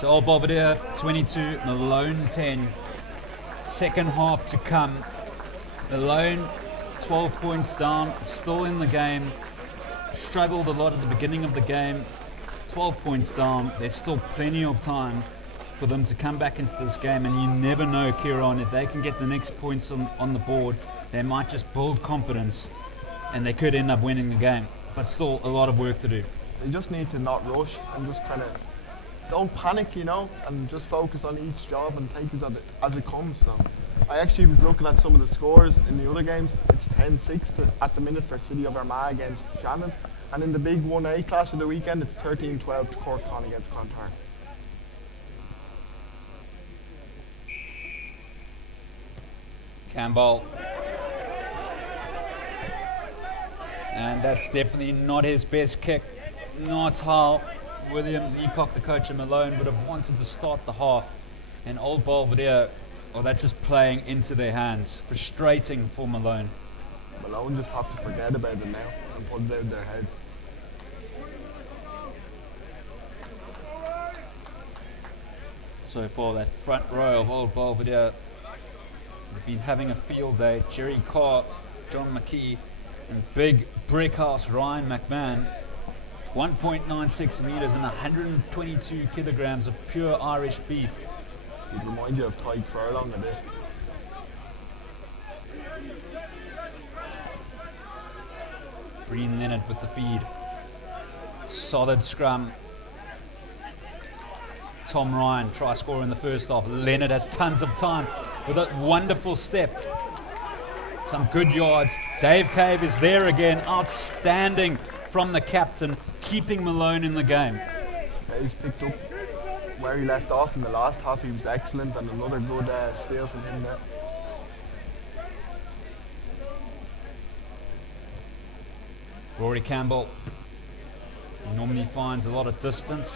So Old Belvedere 22, Malone 10. Second half to come. Malone 12 points down, still in the game. Struggled a lot at the beginning of the game. 12 points down. There's still plenty of time for them to come back into this game, and you never know, Kieran, if they can get the next points on the board, they might just build confidence and they could end up winning the game. But still a lot of work to do. They just need to not rush and just kind of don't panic, you know, and just focus on each job and take it as it comes. So I actually was looking at some of the scores in the other games. It's 10-6 at the minute for City of Armagh against Shannon. And in the big 1A clash of the weekend, it's 13-12 to Corktown against Clontarf. Campbell. And that's definitely not his best kick. Not how William Leacock, the coach of Malone, would have wanted to start the half. And Old Belvedere, well, that's just playing into their hands. Frustrating for Malone. Malone just have to forget about it now and put it out their heads. So far, that front row of Old Belvedere have been having a field day. Jerry Carr, John McKee, and big brickhouse Ryan McMahon. 1.96 meters and 122 kilograms of pure Irish beef. He'd remind you of Tyke Furlong a bit. Breen Leonard with the feed. Solid scrum. Tom Ryan, try scorer in the first half. Leonard has tons of time with a wonderful step. Some good yards. Dave Cave is there again. Outstanding from the captain, keeping Malone in the game. Cave's picked up where he left off in the last half. He was excellent, and another good steal from him there. Rory Campbell, he normally finds a lot of distance.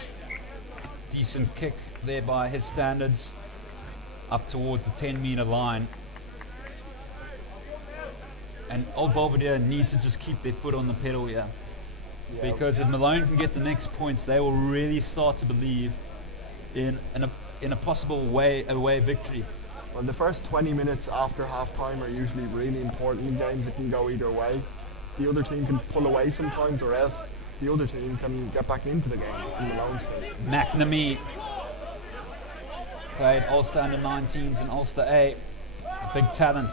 Decent kick there by his standards, up towards the 10-meter line. And Old Belvedere need to just keep their foot on the pedal here. Yeah. Because if Malone can get the next points, they will really start to believe in a possible away victory. Well, the first 20 minutes after half-time are usually really important in games. It can go either way. The other team can pull away sometimes, or else the other team can get back into the game in Malone's case. McNamee played Ulster under-19s and Ulster A. A big talent.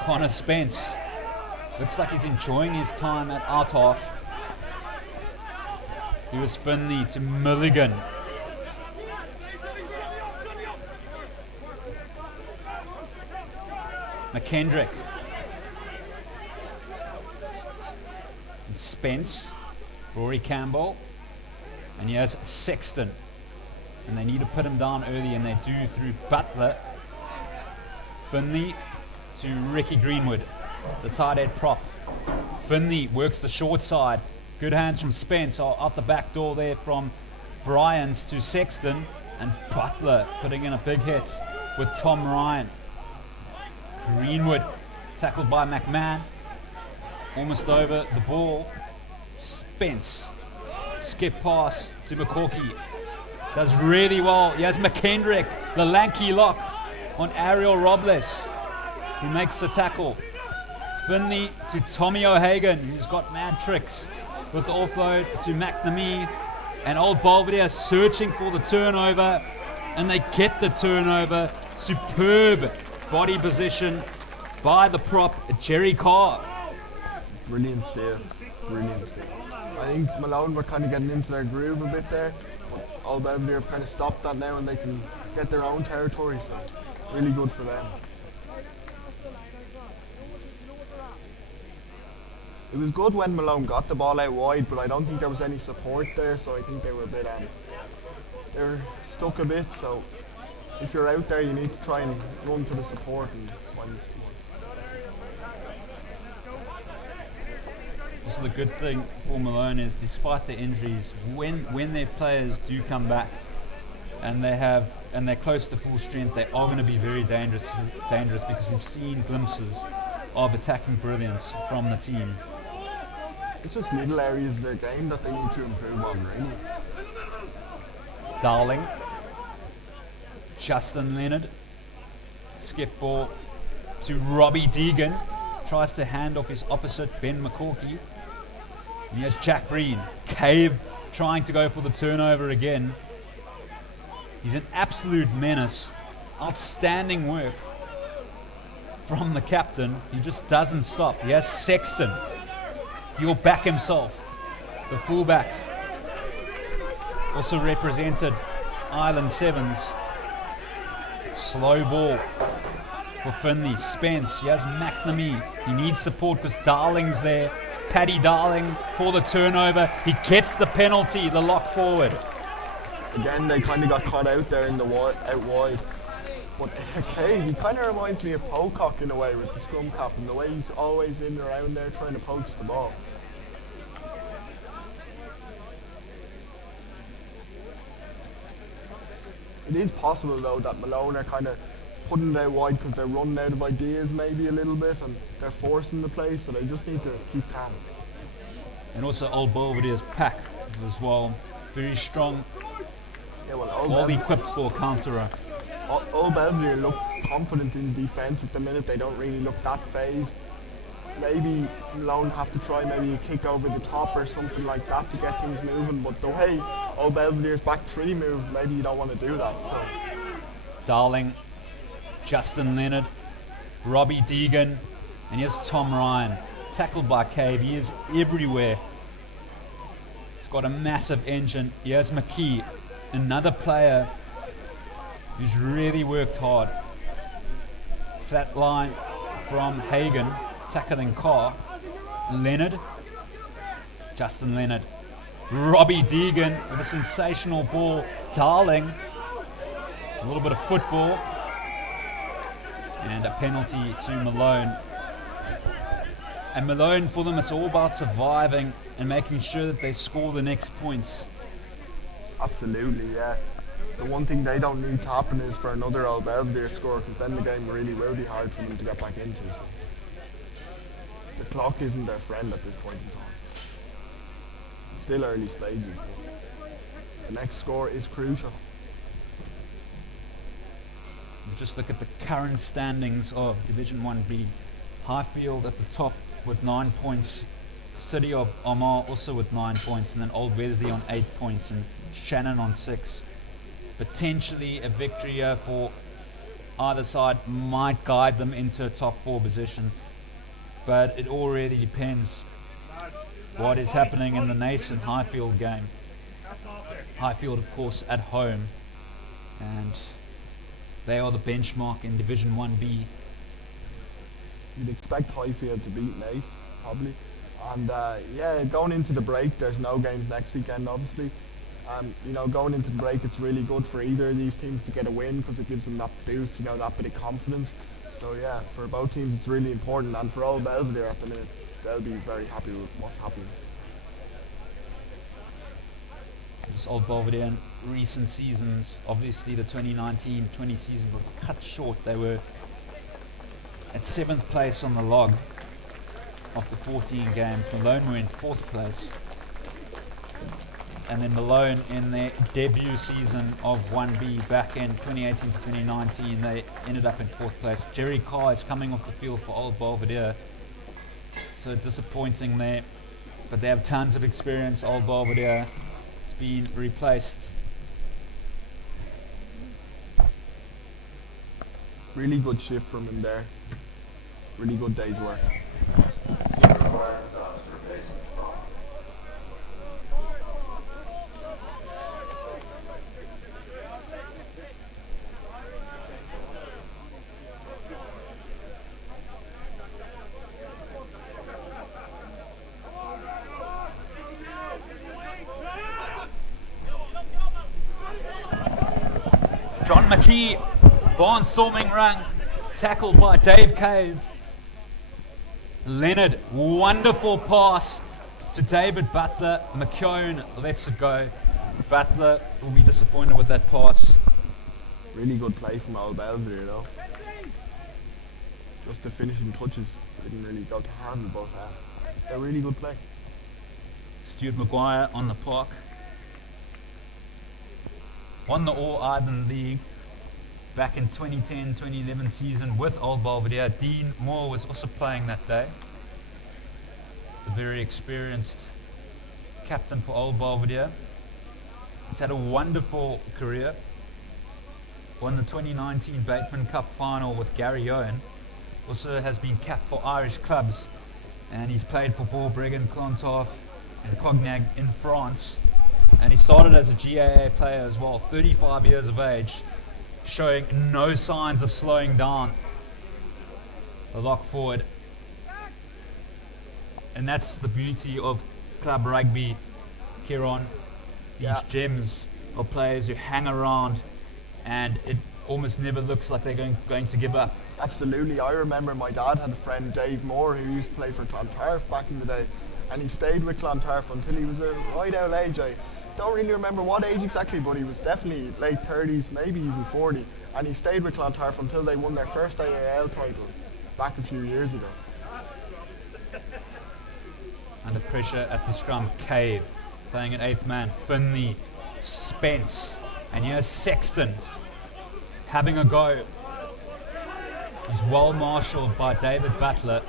Connor Spence looks like he's enjoying his time at out half. He was Finley to Milligan. McKendrick. And Spence. Rory Campbell. And here's Sexton. And they need to put him down early, and they do through Butler. Finley to Ricky Greenwood, the tight end prop. Finley works the short side. Good hands from Spence out the back door there from Bryans to Sexton. And Butler putting in a big hit with Tom Ryan. Greenwood tackled by McMahon. Almost over the ball. Spence. Skip pass to McCorkey. Does really well. He has McKendrick, the lanky lock, on Ariel Robles, who makes the tackle. Finley to Tommy O'Hagan, who's got mad tricks with the offload to McNamee. And old Belvedere searching for the turnover, and they get the turnover. Superb body position by the prop, Jerry Carr. Brilliant steal. Brilliant steal. I think Malone were kind of getting into their groove a bit there. Old Belvedere have kind of stopped that now, and they can get their own territory, so really good for them. It was good when Malone got the ball out wide, but I don't think there was any support there, so I think they were a bit they were stuck a bit. So if you're out there, you need to try and run to the support and find the support. Also, the good thing for Malone is, despite the injuries, when their players do come back and they're close to full strength, they are going to be very dangerous because we've seen glimpses of attacking brilliance from the team. It's just little areas of their game that they need to improve on, really. Darling, Justin Leonard, skip ball to Robbie Deegan, tries to hand off his opposite, Ben McCorkey. And here's Jack Breen, Cave trying to go for the turnover again. He's an absolute menace. Outstanding work from the captain. He just doesn't stop. He has Sexton. He'll back himself. The fullback. Also represented Island Sevens. Slow ball for Finley. Spence. He has McNamee. He needs support because Darling's there. Paddy Darling for the turnover. He gets the penalty, the lock forward. Again, they kind of got caught out there in the out wide. But Cave, he kind of reminds me of Pocock in a way with the scrum cap and the way he's always in and around there trying to poach the ball. It is possible though that Malone are kind of putting it out wide because they're running out of ideas maybe a little bit and they're forcing the play, so they just need to keep calm. And also Old Belvedere's pack as well. Very strong. Yeah, well, All equipped for counter. Old Belvedere look confident in defence at the minute. They don't really look that phased. Maybe Malone have to try maybe a kick over the top or something like that to get things moving. But the way Old Belvedere's back three move, maybe you don't want to do that. So Darling, Justin Leonard, Robbie Deegan, and here's Tom Ryan. Tackled by Cave. He is everywhere. He's got a massive engine. Here's McKee, another player who's really worked hard. Flat line from Hagen, tackling Carr. Leonard, Justin Leonard. Robbie Deegan with a sensational ball. Darling, a little bit of football. And a penalty to Malone. And Malone, for them, it's all about surviving and making sure that they score the next points. absolutely, yeah. The one thing they don't need to happen is for another Old Belvedere score, because then the game really will be hard for them to get back into. So the clock isn't their friend at this point in time. It's still early stages, but the next score is crucial. Just look at the current standings of Division 1B. Highfield at the top with 9 points. City of Omar also with 9 points, and then Old Wesley on 8 points, and Shannon on 6. Potentially a victory here for either side might guide them into a top 4 position, but it all really depends what is happening in the nascent Highfield game. Highfield, of course, at home, and they are the benchmark in Division 1B. You'd expect Highfield to beat Nace, probably. And yeah, going into the break, there's no games next weekend, obviously. You know, going into the break, it's really good for either of these teams to get a win, because it gives them that boost, you know, that bit of confidence. So yeah, for both teams, it's really important. And for Old Belvedere at the minute, they'll be very happy with what's happening. Just Old Belvedere in recent seasons, obviously the 2019-20 season was cut short. They were at 7th place on the log after 14 games. Malone were in 4th place. and then Malone in their debut season of 1B back in 2018 to 2019. They ended up in 4th place. Jerry Carr is coming off the field for Old Belvedere, so disappointing there. But they have tons of experience. Old Belvedere has been replaced. Really good shift from him there. Really good day's work. John McKee, barnstorming run, tackled by Dave Cave. Leonard, wonderful pass to David Butler. McKeown lets it go. Butler will be disappointed with that pass. Really good play from Old Belvedere, though. Just the finishing touches didn't really go to hand, but a really good play. Stuart Maguire on the park. Won the All-Ireland League back in 2010-2011 season with Old Belvedere. Dean Moore was also playing that day. The very experienced captain for Old Belvedere. He's had a wonderful career. Won the 2019 Bateman Cup final with Gary Owen. Also has been capped for Irish clubs, and he's played for Bourg-Bregan, Clontarf and Cognac in France. And he started as a GAA player as well, 35 years of age, showing no signs of slowing down. The lock forward. And that's the beauty of club rugby, Kieran. These gems of players who hang around, and it almost never looks like they're going to give up. Absolutely. I remember my dad had a friend, Dave Moore, who used to play for Clontarf back in the day, and he stayed with Clontarf until he was a right out age. I don't really remember what age exactly, but he was definitely late 30s, maybe even 40, and he stayed with Clontarf until they won their first AAL title back a few years ago. Under pressure at the scrum, Cave playing an 8th man, Finley, Spence, and here's Sexton having a go. He's well marshalled by David Butler.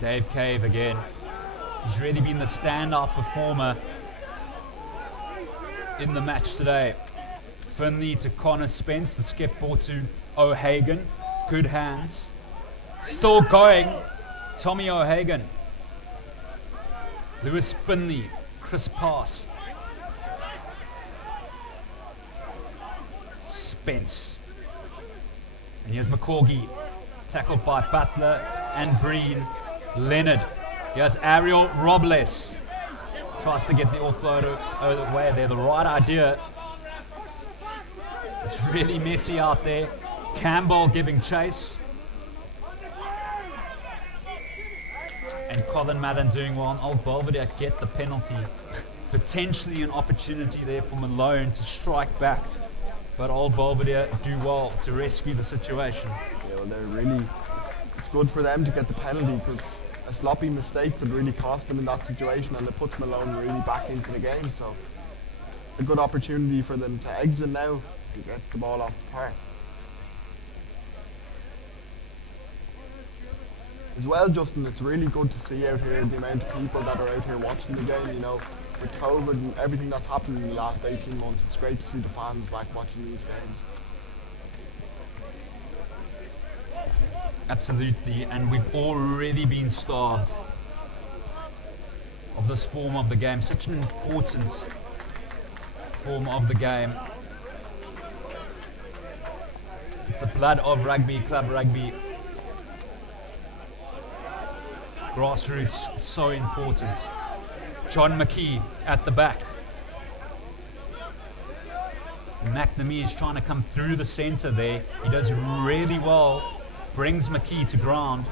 Dave Cave again. He's really been the standout performer in the match today. Finley to Connor Spence, the skip ball to O'Hagan. Good hands. Still going, Tommy O'Hagan. Lewis Finley, crisp pass. Spence. And here's McCorgie, tackled by Butler and Breen. Leonard. Here's Ariel Robles. Tries to get the offload away there. The right idea. It's really messy out there. Campbell giving chase. And Colin Madden doing well. And Old Belvedere get the penalty. Potentially an opportunity there for Malone to strike back. But Old Belvedere do well to rescue the situation. Yeah, well, it's good for them to get the penalty, because a sloppy mistake could really cost them in that situation, and it puts Malone really back into the game. So a good opportunity for them to exit now and get the ball off the park. As well, Justin, it's really good to see out here the amount of people that are out here watching the game. You know, with COVID and everything that's happened in the last 18 months, it's great to see the fans back watching these games. Absolutely, and we've already been starved of this form of the game, such an important form of the game. It's the blood of rugby, club rugby. Grassroots, so important. John McKee at the back. McNamee is trying to come through the centre there. He does really well. Brings McKee to ground.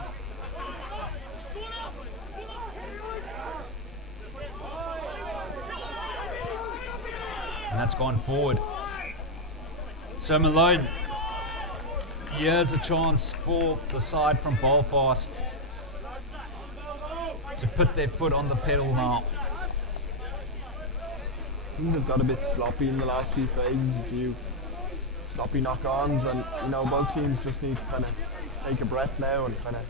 And that's gone forward. So Malone, here's a chance for the side from Belfast to put their foot on the pedal now. things have got a bit sloppy in the last few phases, a few sloppy knock-ons, and both teams just need to kind of take a breath now and kind of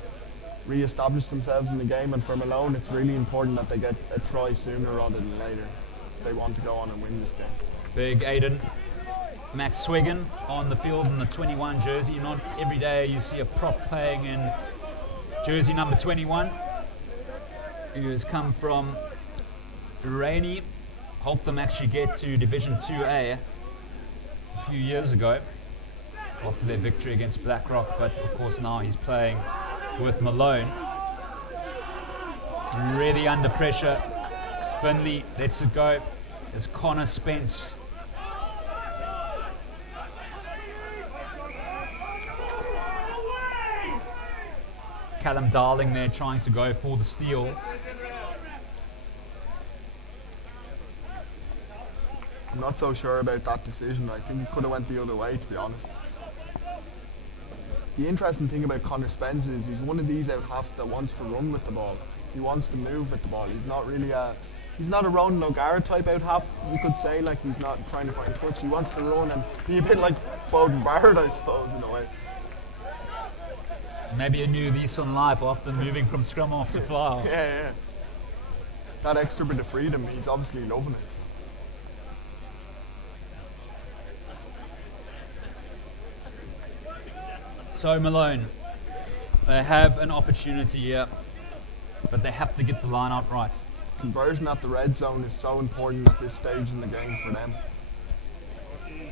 re-establish themselves in the game. And for Malone, it's really important that they get a try sooner rather than later if they want to go on and win this game. Big Aiden. Max Swiggin on the field in the 21 jersey. Not every day you see a prop playing in jersey number 21. Who has come from Rainey. Helped them actually get to Division 2A a few years ago after their victory against Blackrock, but of course now he's playing with Malone. Really under pressure. Finley lets it go as Connor Spence Callum Darling there trying to go for the steal. I'm not so sure about that decision. I think it could have went the other way, to be honest. The interesting thing about Connor Spence is he's one of these out halves that wants to run with the ball. He wants to move with the ball. He's not really he's not a Ronan O'Gara type out half, you could say. Like, he's not trying to find touch. He wants to run and be a bit like Bowden Barrett, I suppose, in a way. Maybe a new lease on life after moving from scrum half to fly half. Yeah. That extra bit of freedom, he's obviously loving it. So Malone, they have an opportunity here, but they have to get the line out right. Conversion at the red zone is so important at this stage in the game for them. You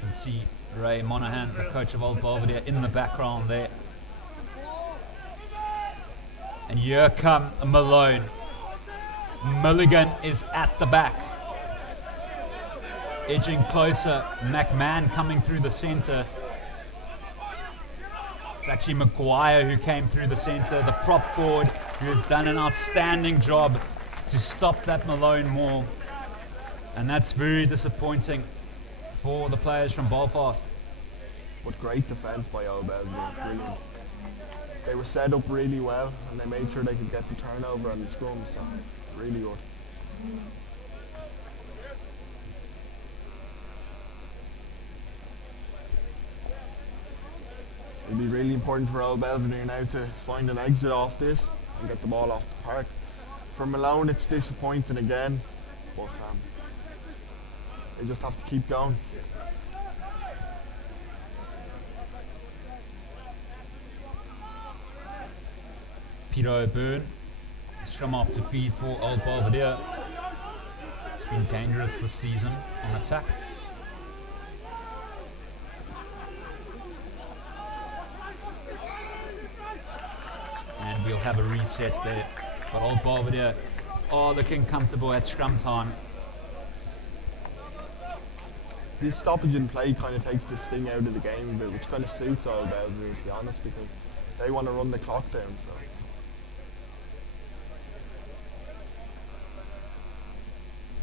can see Ray Monaghan, the coach of Old Belvedere, in the background there. And here come Malone. Milligan is at the back. Edging closer, McMahon coming through the center. It's actually Maguire who came through the center, the prop forward, who has done an outstanding job to stop that Malone maul. And that's very disappointing for the players from Belfast. But great defence by Old Belvedere, brilliant. They were set up really well and they made sure they could get the turnover and the scrum, so really good. It'll be really important for Old Belvedere now to find an exit off this and get the ball off the park. For Malone, it's disappointing again, but they just have to keep going. Peter O'Byrne, scrum off to feed for Old Belvedere. It's been dangerous this season on attack. And we'll have a reset there. But Old Belvedere are looking comfortable at scrum time. This stoppage in play kind of takes the sting out of the game a bit, which kind of suits Old Belvedere, to be honest, because they want to run the clock down. So.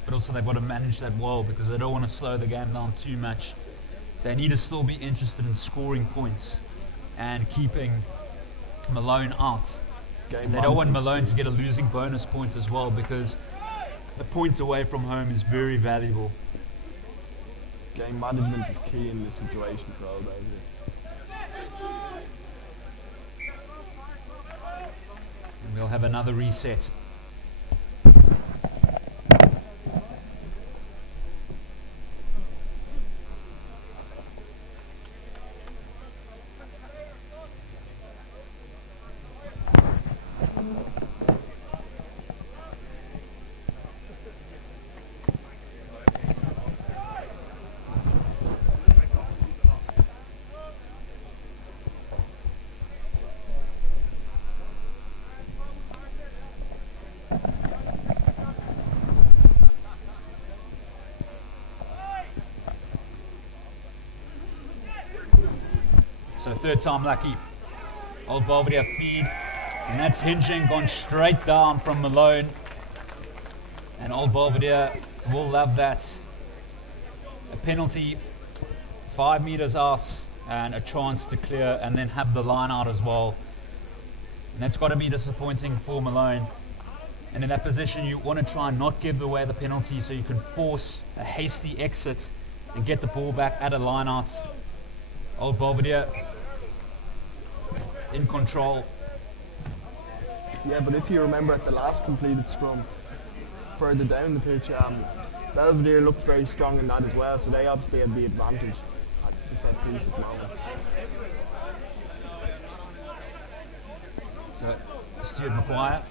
But also they've got to manage that well because they don't want to slow the game down too much. They need to still be interested in scoring points and keeping Malone out. They don't want Malone to get a losing bonus point as well because the points away from home is very valuable. Game management is key in this situation for Old Belvedere. And we'll have another reset. So third time lucky. Old Belvedere feed. And that's hinging, gone straight down from Malone. And Old Belvedere will love that. A penalty, 5 meters out, and a chance to clear, and then have the line out as well. And that's got to be disappointing for Malone. And in that position, you want to try and not give away the penalty so you can force a hasty exit and get the ball back at a line out. Old Belvedere in control. Yeah, but if you remember at the last completed scrum, further down the pitch, Belvedere looked very strong in that as well, so they obviously had the advantage at the set piece at the moment. So, Stuart McGuire.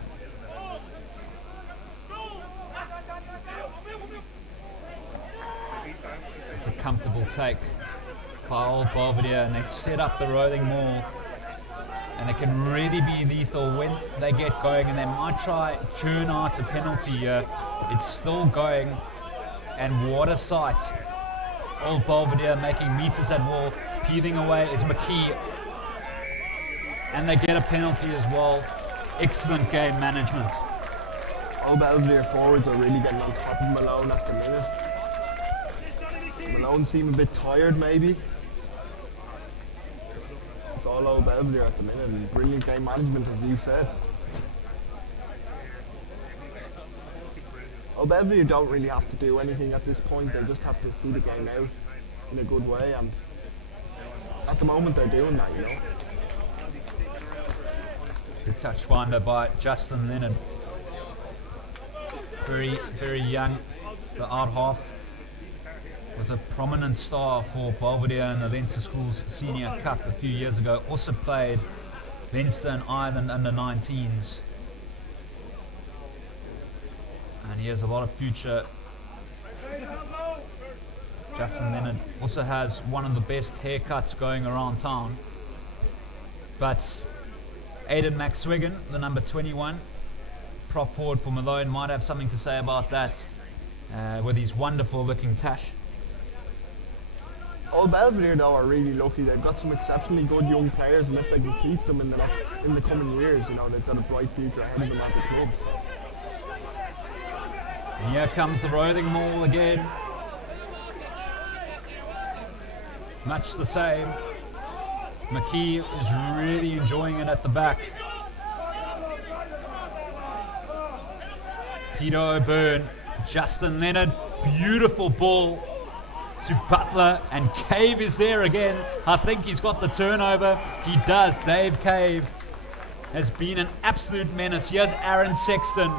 It's a comfortable take by Old Belvedere, and they set up the rolling maul. And it can really be lethal when they get going, and they might try churn out a penalty here. It's still going, and what a sight. Old Belvedere making meters at wall. Peeling away is McKee, and they get a penalty as well. Excellent game management. Old Belvedere forwards are really getting on top of Malone at the minute. Malone seemed a bit tired maybe. It's all Old Belvedere at the minute, and brilliant game management as you said. Old Belvedere don't really have to do anything at this point, they just have to see the game out in a good way, and at the moment they're doing that, you know. Good touch finder by Justin Leonard. Very, very young, the out half. Was a prominent star for Belvedere in the Leinster Schools Senior Cup a few years ago. Also played Leinster and Ireland under 19s. And he has a lot of future. Justin Leonard also has one of the best haircuts going around town. But Aidan McSwiggan, the number 21, prop forward for Malone, might have something to say about that with his wonderful looking tash. Old Belvedere though are really lucky. They've got some exceptionally good young players, and if they can keep them in the coming years, you know, they've got a bright future ahead of them as a club. And here comes the rolling maul again. Much the same. McKee is really enjoying it at the back. Peter O'Byrne, Justin Leonard, beautiful ball to Butler, and Cave is there again. I think he's got the turnover. He does. Dave Cave has been an absolute menace. Here's Aaron Sexton.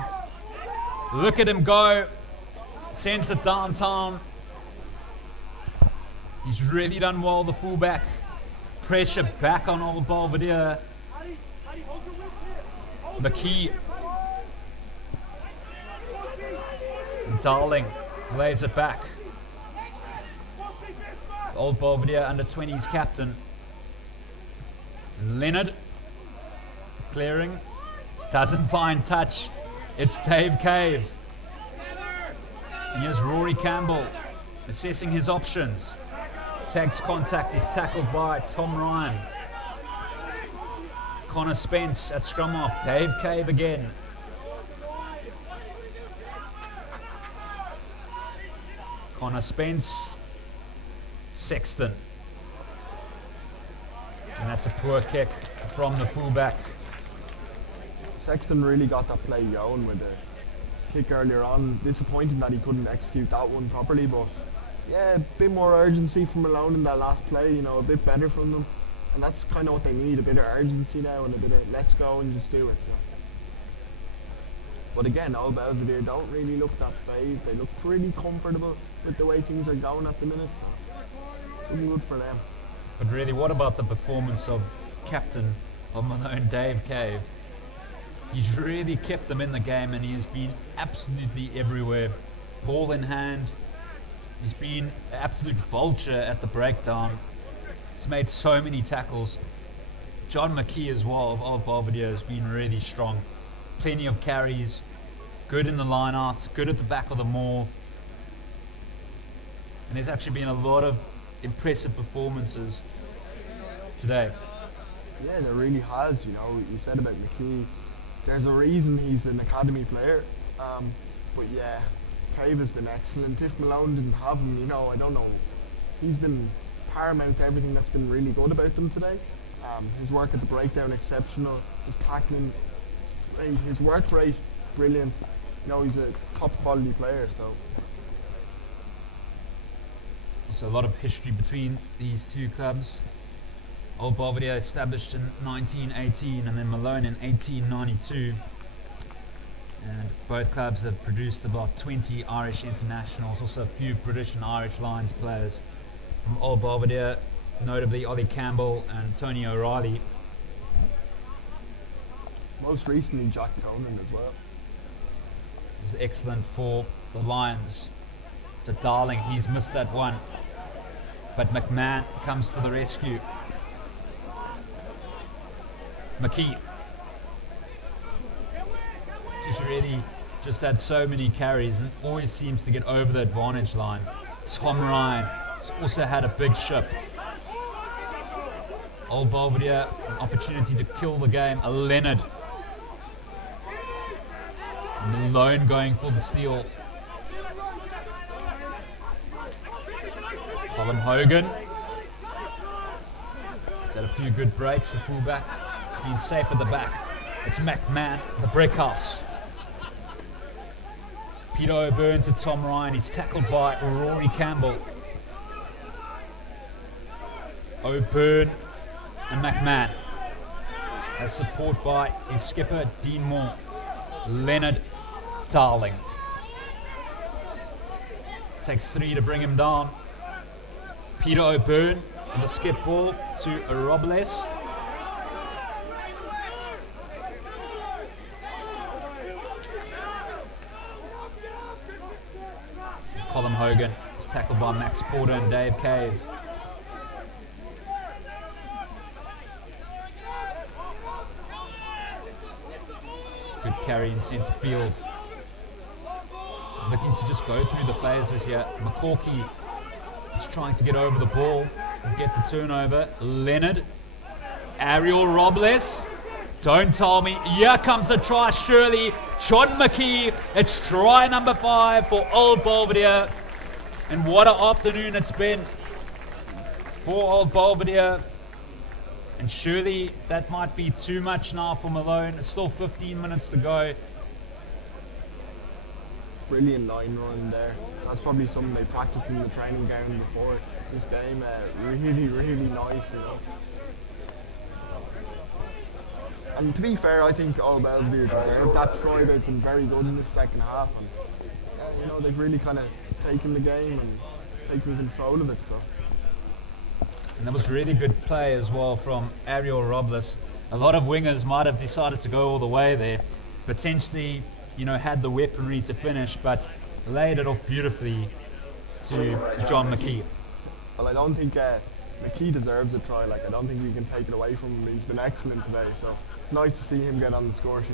Look at him go. Sends it downtown. He's really done well, the fullback. Pressure back on Old Belvedere. McKee. Darling lays it back. Old Belvedere under 20s captain. Leonard clearing. Doesn't find touch. It's Dave Cave. And here's Rory Campbell assessing his options. Tags contact is tackled by Tom Ryan. Connor Spence at scrum off. Dave Cave again. Connor Spence. Sexton. And that's a poor kick from the fullback. Sexton really got that play going with the kick earlier on. Disappointing that he couldn't execute that one properly, but yeah, a bit more urgency from Malone in that last play, you know, a bit better from them. And that's kind of what they need, a bit of urgency now and a bit of let's go and just do it. So. But again, Old Belvedere don't really look that phased. They look pretty comfortable with the way things are going at the minute. So. Something good for them. But really, what about the performance of captain of Malone, Dave Cave? He's really kept them in the game, and he has been absolutely everywhere. Ball in hand. He's been an absolute vulture at the breakdown. He's made so many tackles. John McKee as well of Old Belvedere has been really strong. Plenty of carries. Good in the line out. Good at the back of the maul. And there's actually been a lot of impressive performances today. Yeah, there really has. You know, you said about McKee. There's a reason he's an academy player. But yeah, Cave has been excellent. If Malone didn't have him, you know, I don't know. He's been paramount to everything that's been really good about them today. His work at the breakdown exceptional. His tackling, his work rate brilliant. You know, he's a top quality player, so Also a lot of history between these two clubs. Old Belvedere established in 1918 and then Malone in 1892. And both clubs have produced about 20 Irish internationals, also a few British and Irish Lions players. From Old Belvedere, notably Ollie Campbell and Tony O'Reilly. most recently Jack Conan as well. It was excellent for the Lions. So Darling, he's missed that one. But McMahon comes to the rescue. McKee. She's really just had so many carries and always seems to get over the advantage line. Tom Ryan has also had a big shift. Old Belvedere, an opportunity to kill the game. A Leonard. Malone going for the steal. Colin Hogan. He's had a few good breaks, the fullback. He's been safe at the back. It's McMahon, the brick house. Peter O'Byrne to Tom Ryan. He's tackled by Rory Campbell. O'Byrne and McMahon. Has support by his skipper, Dean Moore. Leonard Darling. Takes 3 to bring him down. Peter O'Byrne on the skip ball to Robles. Colin Hogan is tackled by Max Porter and Dave Cave. Good carry in centre field. Looking to just go through the phases here. McCorkey is trying to get over the ball and get the turnover. Leonard. Ariel Robles. Don't tell me. Here comes a try, surely. John McKee. It's try number 5 for Old Belvedere. And what an afternoon it's been for Old Belvedere. And surely that might be too much now for Malone. It's still 15 minutes to go. Brilliant line run there. That's probably something they practiced in the training ground before this game. Really, really nice, you know. And to be fair, I think Old Belvedere deserved that try. They've been very good in the second half, and you know, they've really kind of taken the game and taken control of it. So. And that was really good play as well from Ariel Robles. A lot of wingers might have decided to go all the way there. Potentially, you know, had the weaponry to finish, but laid it off beautifully to John McKee. Well, I don't think McKee deserves a try. Like, I don't think we can take it away from him. He's been excellent today, so it's nice to see him get on the score sheet.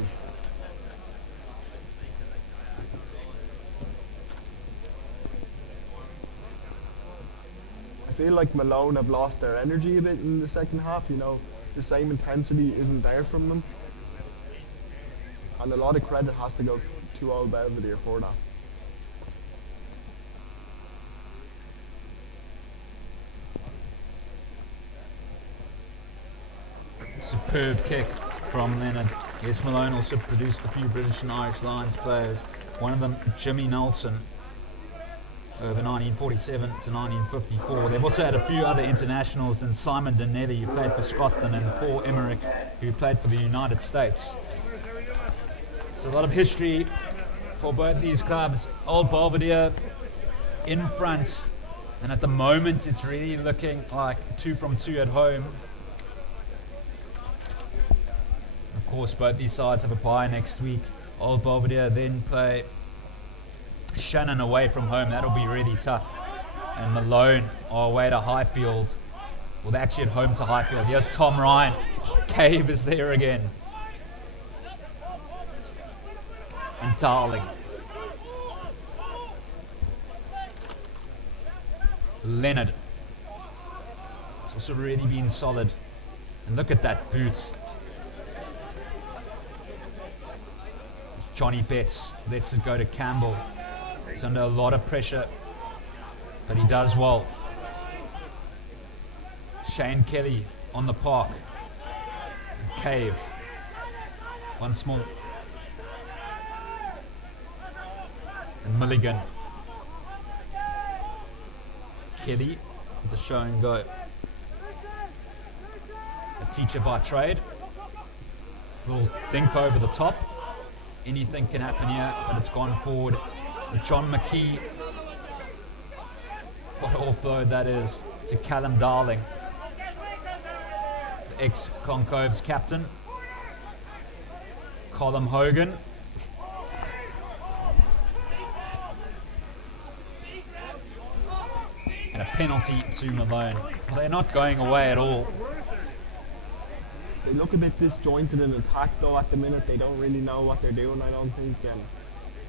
I feel like Malone have lost their energy a bit in the second half. You know, the same intensity isn't there from them, and a lot of credit has to go to Old Belvedere for that. Superb kick from Leonard. Yes, Malone also produced a few British and Irish Lions players. One of them, Jimmy Nelson, over 1947 to 1954. They've also had a few other internationals, and Simon Donnelly, who played for Scotland, and Paul Emmerich, who played for the United States. So a lot of history for both these clubs. Old Belvedere in front, and at the moment it's really looking like 2 from 2 at home. Of course, both these sides have a bye next week. Old Belvedere then play Shannon away from home. That'll be really tough. And Malone are away to Highfield. Well, they're actually at home to Highfield. Here's Tom Ryan. Cave is there again. And Darling. Leonard. It's also really been solid. And look at that boot. Johnny Betts lets it go to Campbell. He's under a lot of pressure, but he does well. Shane Kelly on the park. Cave. Once more. and Milligan. Kelly with the show and go. A teacher by trade. Little dink over the top. Anything can happen here, but it's gone forward. John McKee. What offload that is to Callum Darling, the ex-Concoves captain. Colin Hogan. And a penalty to Malone. Well, they're not going away at all. They look a bit disjointed in attack though at the minute. They don't really know what they're doing, I don't think. And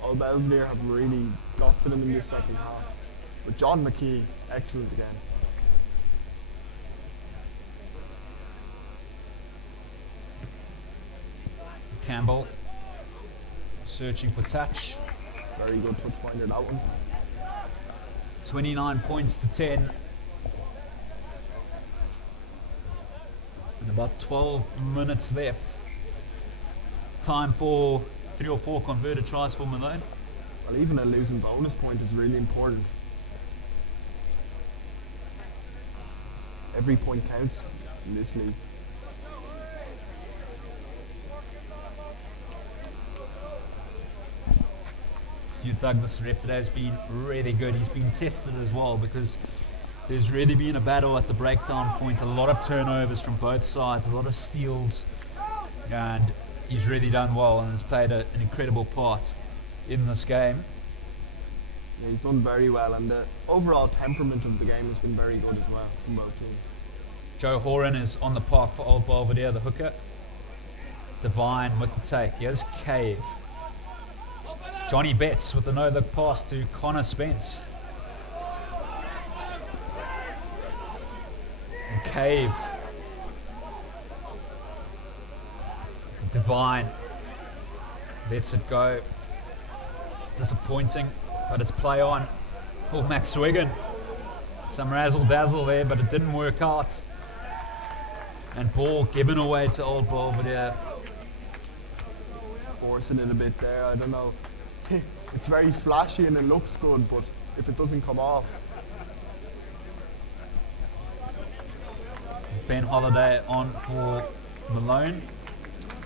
Old Belvedere have really got to them in this second half. But John McKee, excellent again. Campbell searching for touch. Very good touch finder, that one. 29 points to 10. And about 12 minutes left. Time for 3 or 4 converted tries for Malone. Well, even a losing bonus point is really important. Every point counts in this league. Stuart Douglas' rep today has been really good. He's been tested as well because there's really been a battle at the breakdown point. A lot of turnovers from both sides, a lot of steals, and he's really done well and has played an incredible part in this game. Yeah, he's done very well, and the overall temperament of the game has been very good as well from both teams. Joe Horan is on the park for Old Belvedere, the hooker. Divine with the take. Here's Cave. Johnny Betts with the no-look pass to Connor Spence. And Cave. Divine lets it go. Disappointing, but it's play on. Oh, Max Wigan. Some razzle-dazzle there, but it didn't work out. And ball given away to Old Belvedere. Forcing it a bit there, I don't know. It's very flashy and it looks good, but if it doesn't come off. Ben Holiday on for Malone,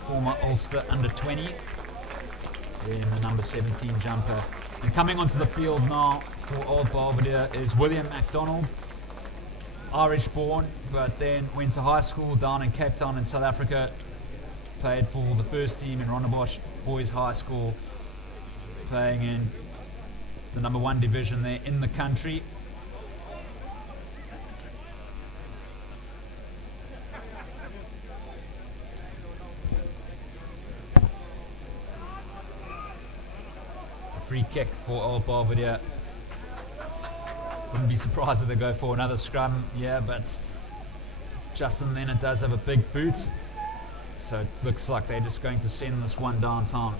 former Ulster under 20, in the number 17 jumper. And coming onto the field now for Old Belvedere is William MacDonald, Irish born, but then went to high school down in Cape Town in South Africa, played for the first team in Rondebosch Boys High School, playing in the number 1 division there in the country. It's a free kick for Old Belvedere. Wouldn't be surprised if they go for another scrum, yeah, but Justin Leonard does have a big boot, so it looks like they're just going to send this one downtown.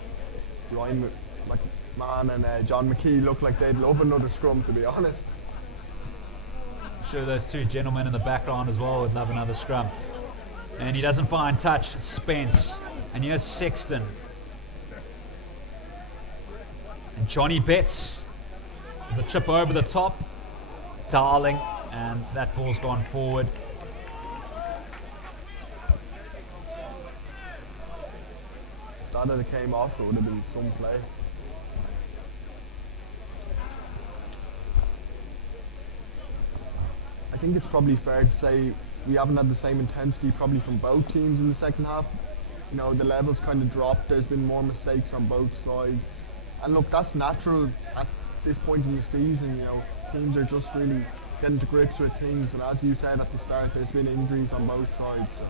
Ryan McMahon and John McKee look like they'd love another scrum, to be honest. I'm sure those two gentlemen in the background as well would love another scrum. And he doesn't find touch. Spence. And here's Sexton. And Johnny Betts. The chip over the top. Darling. And that ball's gone forward. If that had came off, it would have been some play. I think it's probably fair to say we haven't had the same intensity probably from both teams in the second half. You know, the levels kind of dropped. There's been more mistakes on both sides. And look, that's natural at this point in the season. You know, teams are just really getting to grips with things. And as you said at the start, there's been injuries on both sides.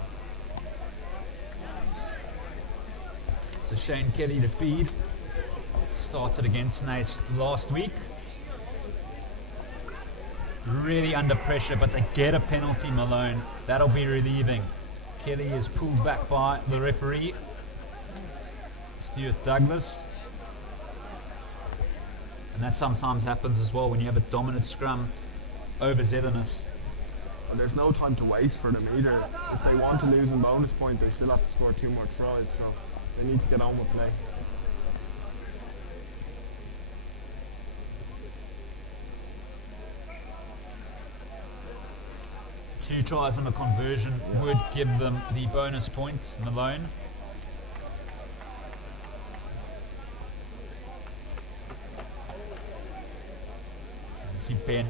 So Shane Kelly to feed. Started against Naas last week. Really under pressure, but they get a penalty, Malone. That'll be relieving. Kelly is pulled back by the referee, Stuart Douglas. And that sometimes happens as well when you have a dominant scrum overzealous. Well, there's no time to waste for them either. If they want to lose in bonus point, they still have to score 2 more tries, so they need to get on with play. 2 tries on a conversion would give them the bonus point. Malone. See Ben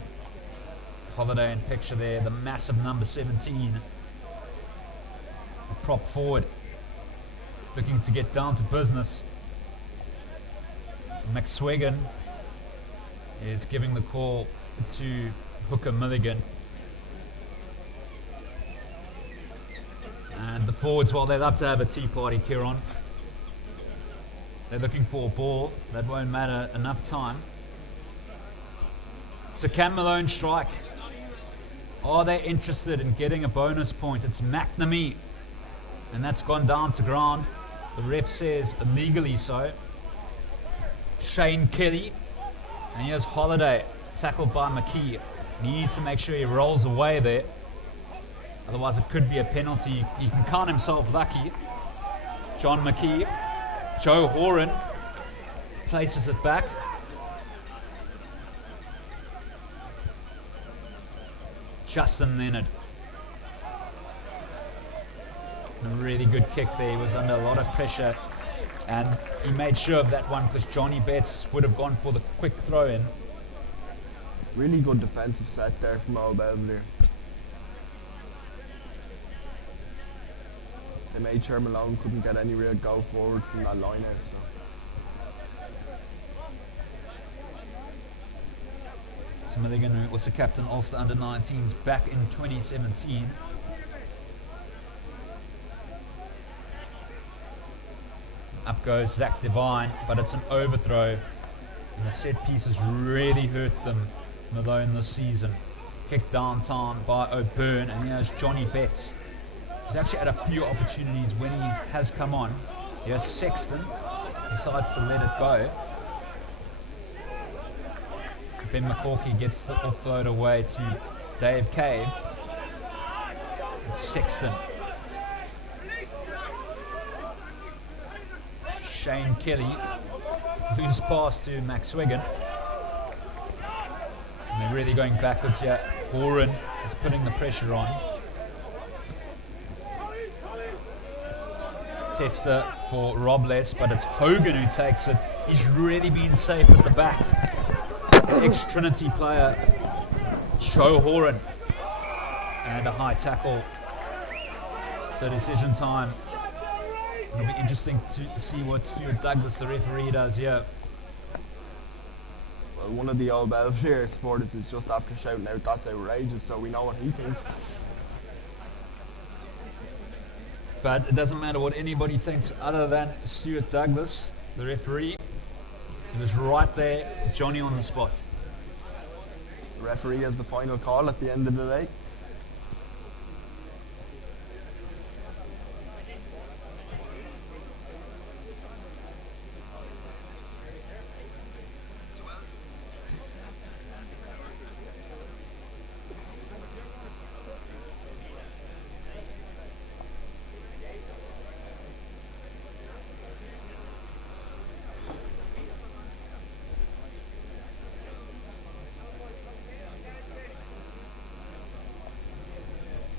Holiday in picture there, the massive number 17. A prop forward, looking to get down to business. McSwiggan is giving the call to Hooker Milligan. And the forwards, well, they'd love to have a tea party, Kieran. They're looking for a ball. That won't matter enough time. So can Malone strike? Are they interested in getting a bonus point? It's McNamee. And that's gone down to ground. The ref says illegally so. Shane Kelly. And here's Holiday, tackled by McKee. He needs to make sure he rolls away there. Otherwise it could be a penalty. He can count himself lucky. John McKee. Joe Horan places it back. Justin Leonard. A really good kick there. He was under a lot of pressure and he made sure of that one because Johnny Betts would have gone for the quick throw in. Really good defensive set there from old Belvedere. They made sure Malone couldn't get any real go forward from that line out. So. Milligan, who was the captain Ulster under-19s back in 2017. Up goes Zach Devine, but it's an overthrow. And the set pieces really hurt them, Malone, this season. Kicked downtown by O'Byrne, and here's Johnny Betts. He's actually had a few opportunities when he has come on. Here's Sexton, decides to let it go. Ben McCorkey gets the offload away to Dave Cave. And Sexton. Shane Kelly. Loose pass to McSwiggan. And they're really going backwards here. Horan is putting the pressure on. Tester for Robles, but it's Hogan who takes it. He's really been safe at the back. The ex-Trinity player, Joe Horan, and a high tackle. So decision time. It'll be interesting to see what Stuart Douglas, the referee, does here. Well, one of the old Belvedere supporters is just after shouting out, "That's outrageous," so we know what he thinks. But it doesn't matter what anybody thinks other than Stuart Douglas, the referee. He was right there, Johnny on the spot. The referee has the final call at the end of the day.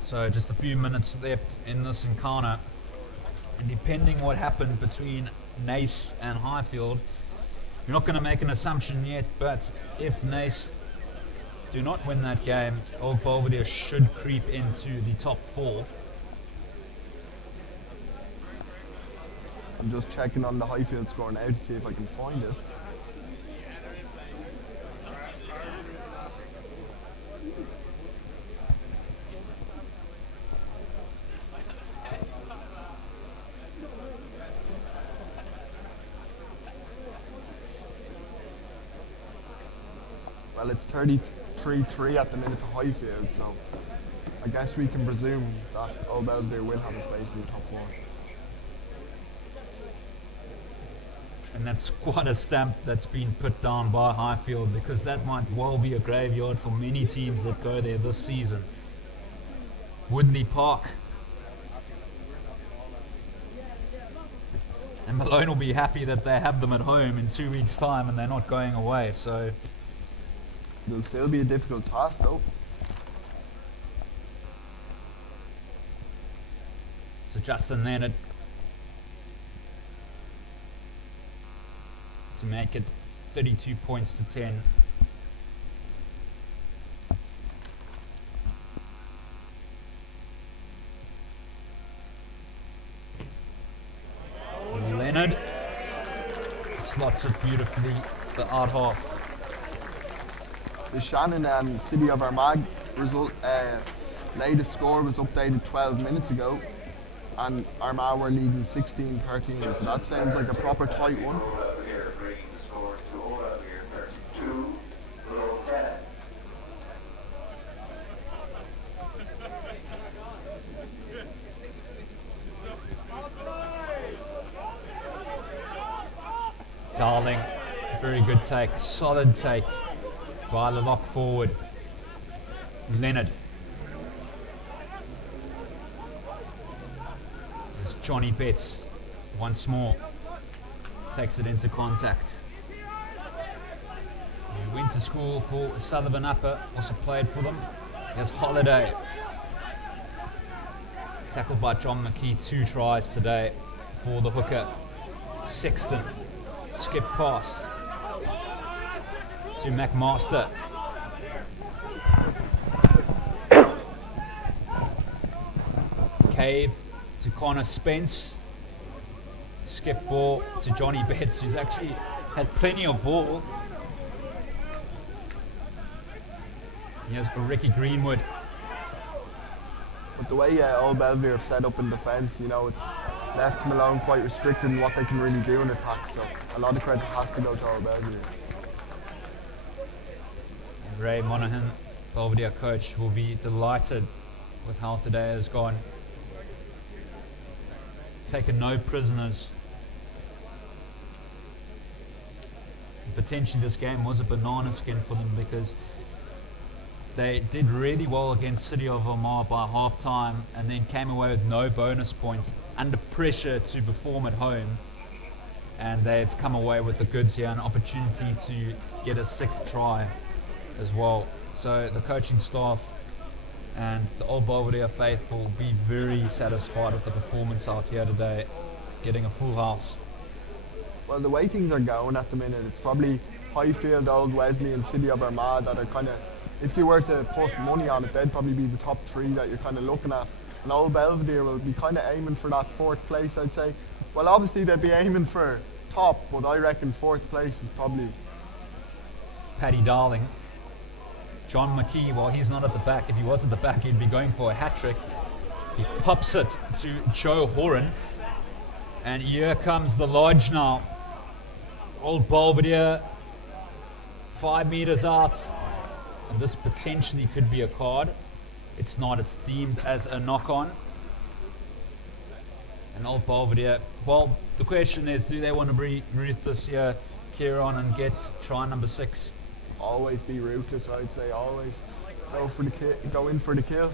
So just a few minutes left in this encounter, and depending what happened between Nace and Highfield, you're not going to make an assumption yet, but if Nace do not win that game, Old Belvedere should creep into the top 4. I'm just checking on the Highfield score now to see if I can find it. Well, it's 33-3 at the minute to Highfield, so I guess we can presume that Old Belvedere will have a space in the top 4. And that's quite a stamp that's been put down by Highfield, because that might well be a graveyard for many teams that go there this season. Woodley Park. And Malone will be happy that they have them at home in 2 weeks' time and they're not going away, so... It'll still be a difficult task though. So Justin Leonard to make it 32 points to 10. Leonard slots it beautifully, the out half. The Shannon and City of Armagh result, latest score was updated 12 minutes ago, and Armagh were leading 16-13, so that sounds like a proper tight one. Darling, very good take, solid take by the lock forward. Leonard. There's Johnny Betts once more. Takes it into contact. He went to school for Sullivan Upper, also played for them. There's Holiday. Tackled by John McKee, 2 tries today for the hooker. Sexton. Skip pass to McMaster. Cave to Connor Spence. Skip ball to Johnny Betts, who's actually had plenty of ball. Here's Ricky Greenwood. But the way Old Belvedere have set up in defence, you know, it's left Malone quite restricted in what they can really do in attack, so a lot of credit has to go to Old Belvedere. Ray Monaghan, Belvedere coach, will be delighted with how today has gone. Taken no prisoners. Potentially this game was a banana skin for them because they did really well against City of Armagh by half time and then came away with no bonus points, under pressure to perform at home, and they've come away with the goods here, an opportunity to get a 6th try as well. So the coaching staff and the Old Belvedere faithful will be very satisfied with the performance out here today, getting a full house. Well, the way things are going at the minute, it's probably Highfield, Old Wesley and City of Armagh that are kind of, if you were to put money on it, they'd probably be the top 3 that you're kind of looking at. And Old Belvedere will be kind of aiming for that 4th place, I'd say. Well, obviously they'd be aiming for top, but I reckon 4th place is probably... Paddy Darling. John McKee, well, he's not at the back. If he was at the back, he'd be going for a hat-trick. He pops it to Joe Horan. And here comes the lodge now. Old Belvedere, 5 meters out. And this potentially could be a card. It's not, it's deemed as a knock-on. And Old Belvedere, well, the question is, do they want to be ruthless here, carry on and get try number 6? Always be ruthless, I'd say, always. Go in for the kill.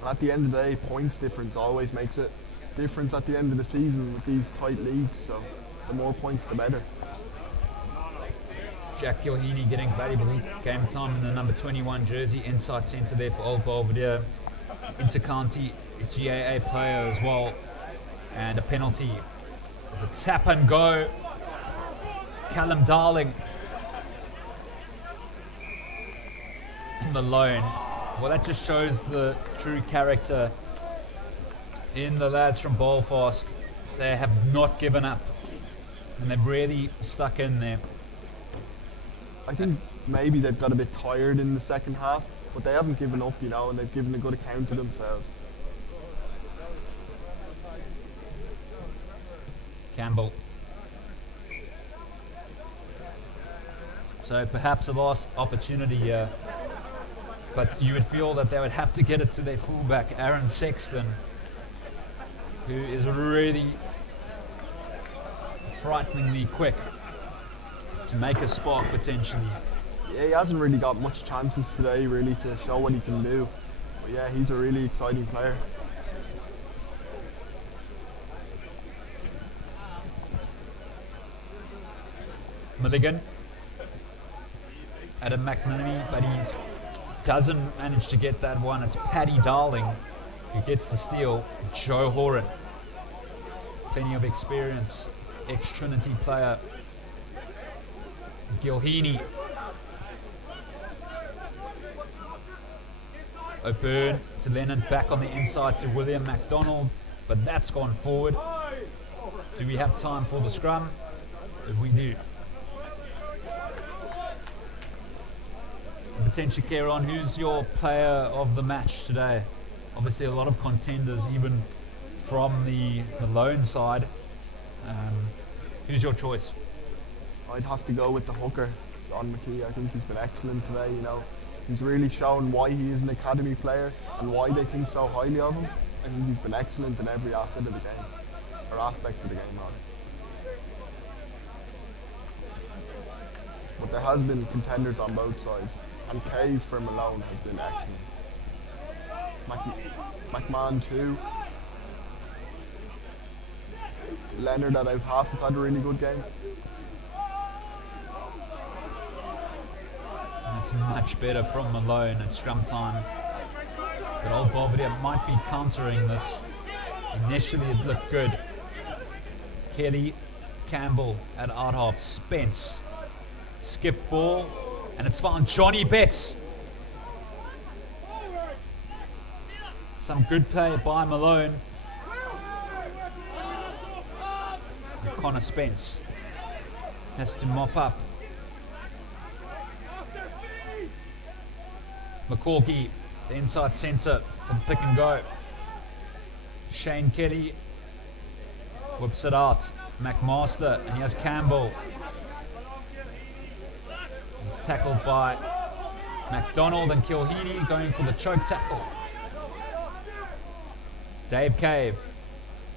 And at the end of the day, points difference always makes it difference at the end of the season with these tight leagues, so the more points the better. Jack Gilheany getting valuable game time in the number 21 jersey, inside centre there for Old Belvedere. Inter-county GAA player as well. And a penalty. There's a tap and go. Callum Darling. And Malone. Well, that just shows the true character in the lads from Belfast. They have not given up. And they've really stuck in there. I think maybe they've got a bit tired in the second half, but they haven't given up, you know, and they've given a good account of themselves. Campbell. So perhaps a lost opportunity here, but you would feel that they would have to get it to their fullback, Aaron Sexton, who is really frighteningly quick to make a spark potentially. Yeah, he hasn't really got much chances today really to show what he can do. But yeah, he's a really exciting player. Milligan. Adam McNamee, but he's doesn't manage to get that one. It's Paddy Darling who gets the steal. Joe Horan, plenty of experience, ex-Trinity player. Gilheeney. O'Byrne to Leonard, back on the inside to William MacDonald, but that's gone forward. Do we have time for the scrum? We do. Potentially, Kieran, who's your player of the match today? Obviously a lot of contenders, even from the Malone side. Who's your choice? I'd have to go with the hooker, John McKee. I think he's been excellent today, you know. He's really shown why he is an academy player and why they think so highly of him. I think he's been excellent in every asset of the game, or aspect of the game, rather. But there has been contenders on both sides, and Cave for Malone has been excellent. McMahon too. Leonard at out half has had a really good game. That's much better from Malone at scrum time. But old Belvedere might be countering this. Initially it looked good. Kelly, Campbell at out half. Spence. Skip ball. And it's found Johnny Betts. Some good play by Malone. And Connor Spence has to mop up. McCorkey, the inside centre for the pick and go. Shane Kelly whips it out. McMaster, and here's Campbell. He's tackled by MacDonald, and Gilheeney going for the choke tackle. Dave Cave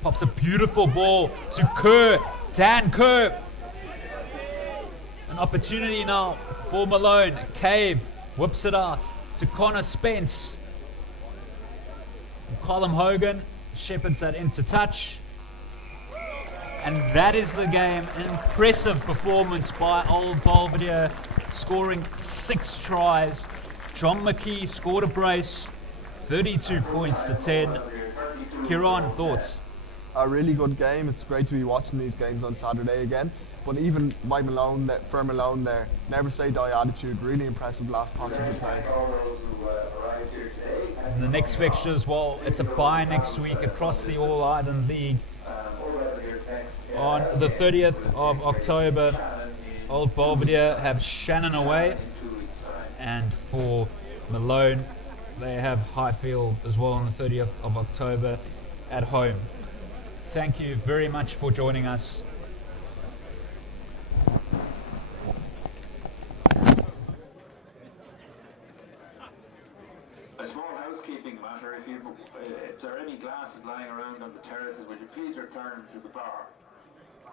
pops a beautiful ball to Kerr. Dan Kerr. An opportunity now for Malone. Cave whips it out to Connor Spence. Colin Hogan shepherds that into touch. And that is the game. An impressive performance by Old Belvedere, scoring 6 tries. John McKee scored a brace, 32 points to 10. Kieran, thoughts? A really good game. It's great to be watching these games on Saturday again. But even by Malone, for Malone there, never say die attitude. Really impressive last passage of play. And the next fixtures, well, it's a bye next week across the All Ireland League. On the 30th of October, Old Belvedere have Shannon away. And for Malone, they have Highfield as well on the 30th of October at home. Thank you very much for joining us. A small housekeeping matter, if there are any glasses lying around on the terraces, would you please return to the bar?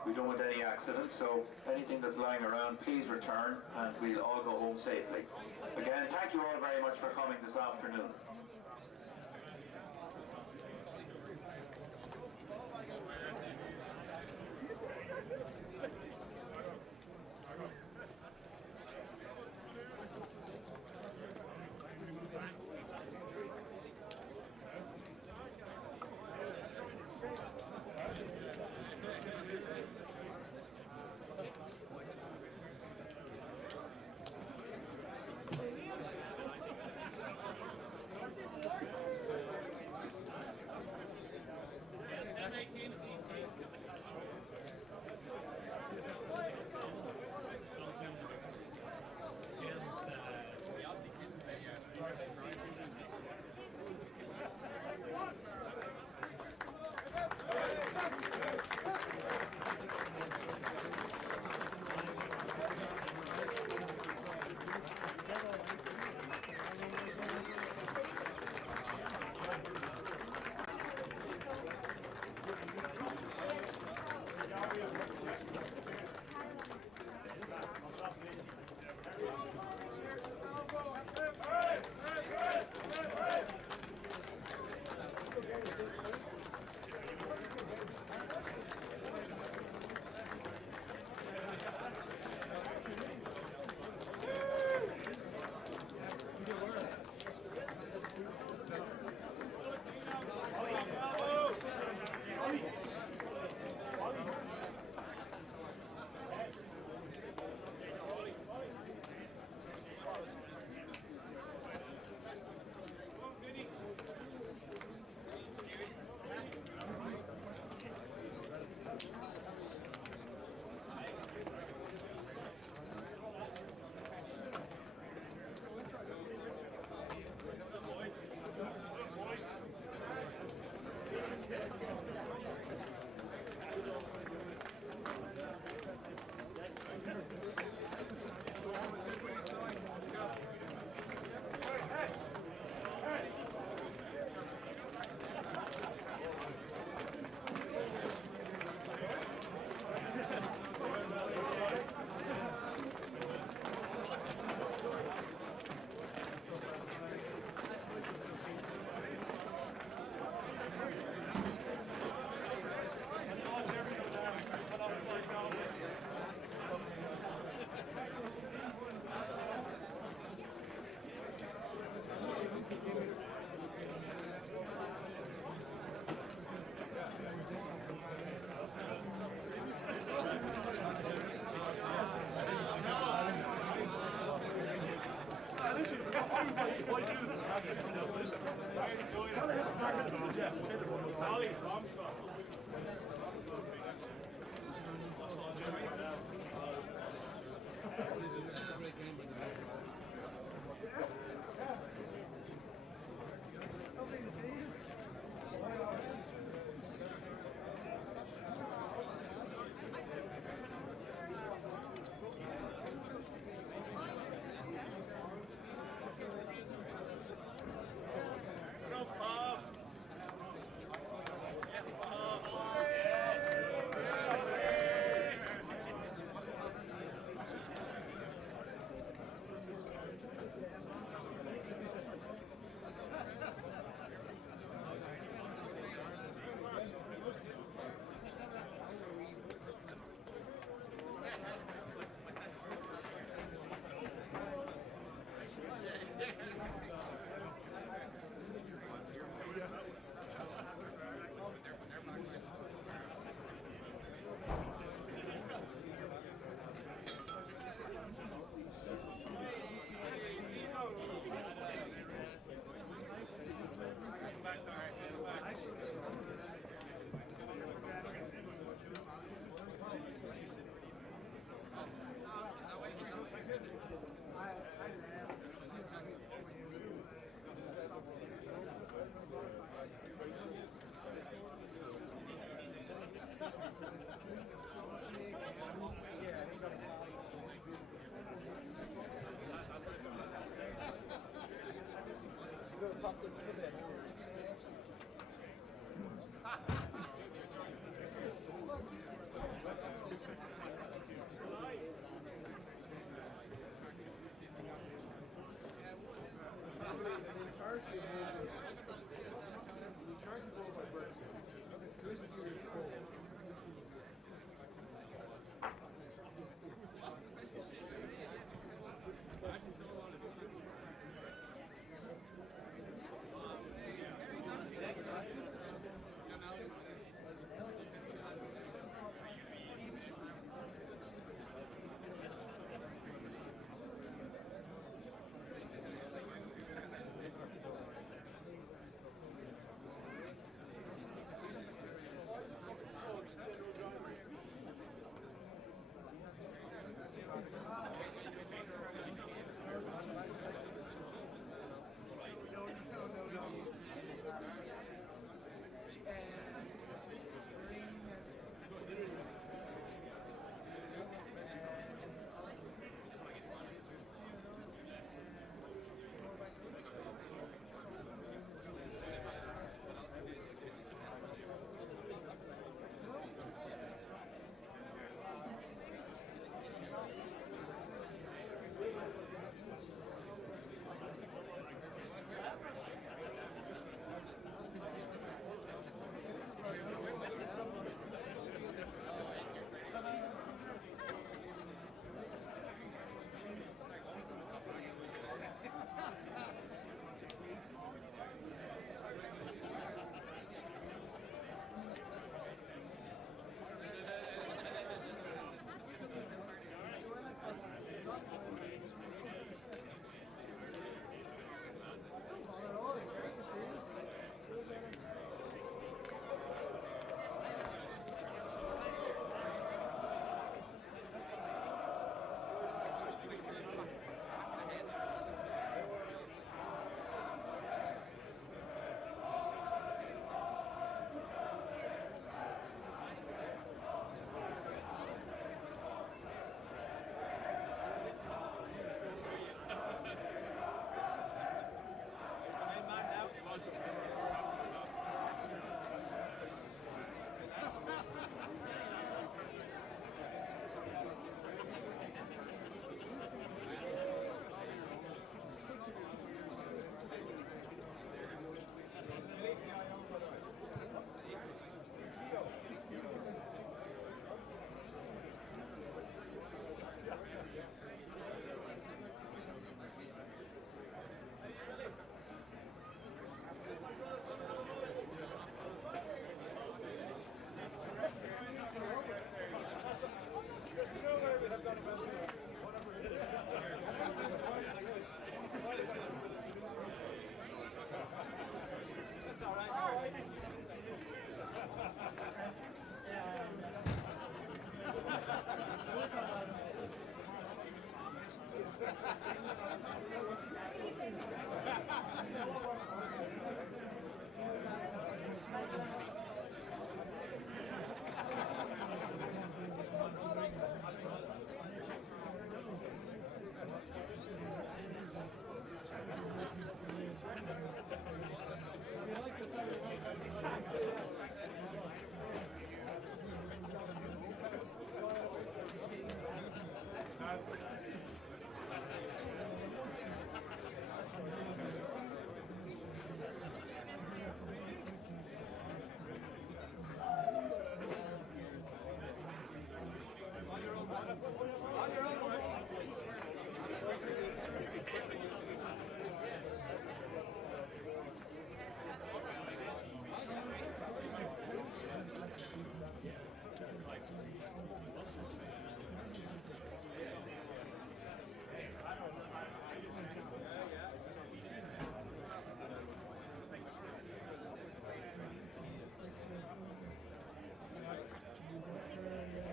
We don't want any accidents, so anything that's lying around, please return and we'll all go home safely. Again, thank you all very much for coming this afternoon.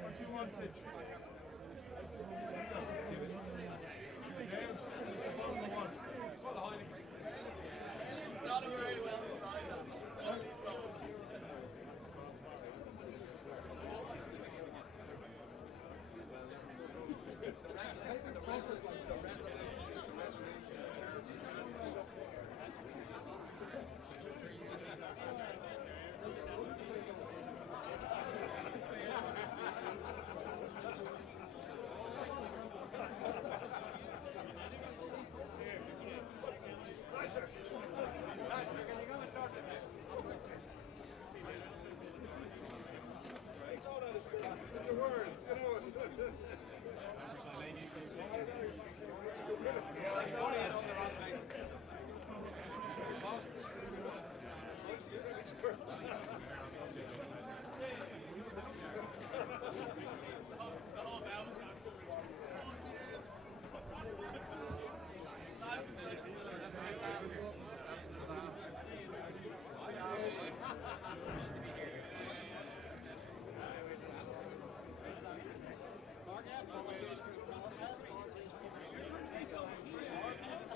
What do you want, Tidge?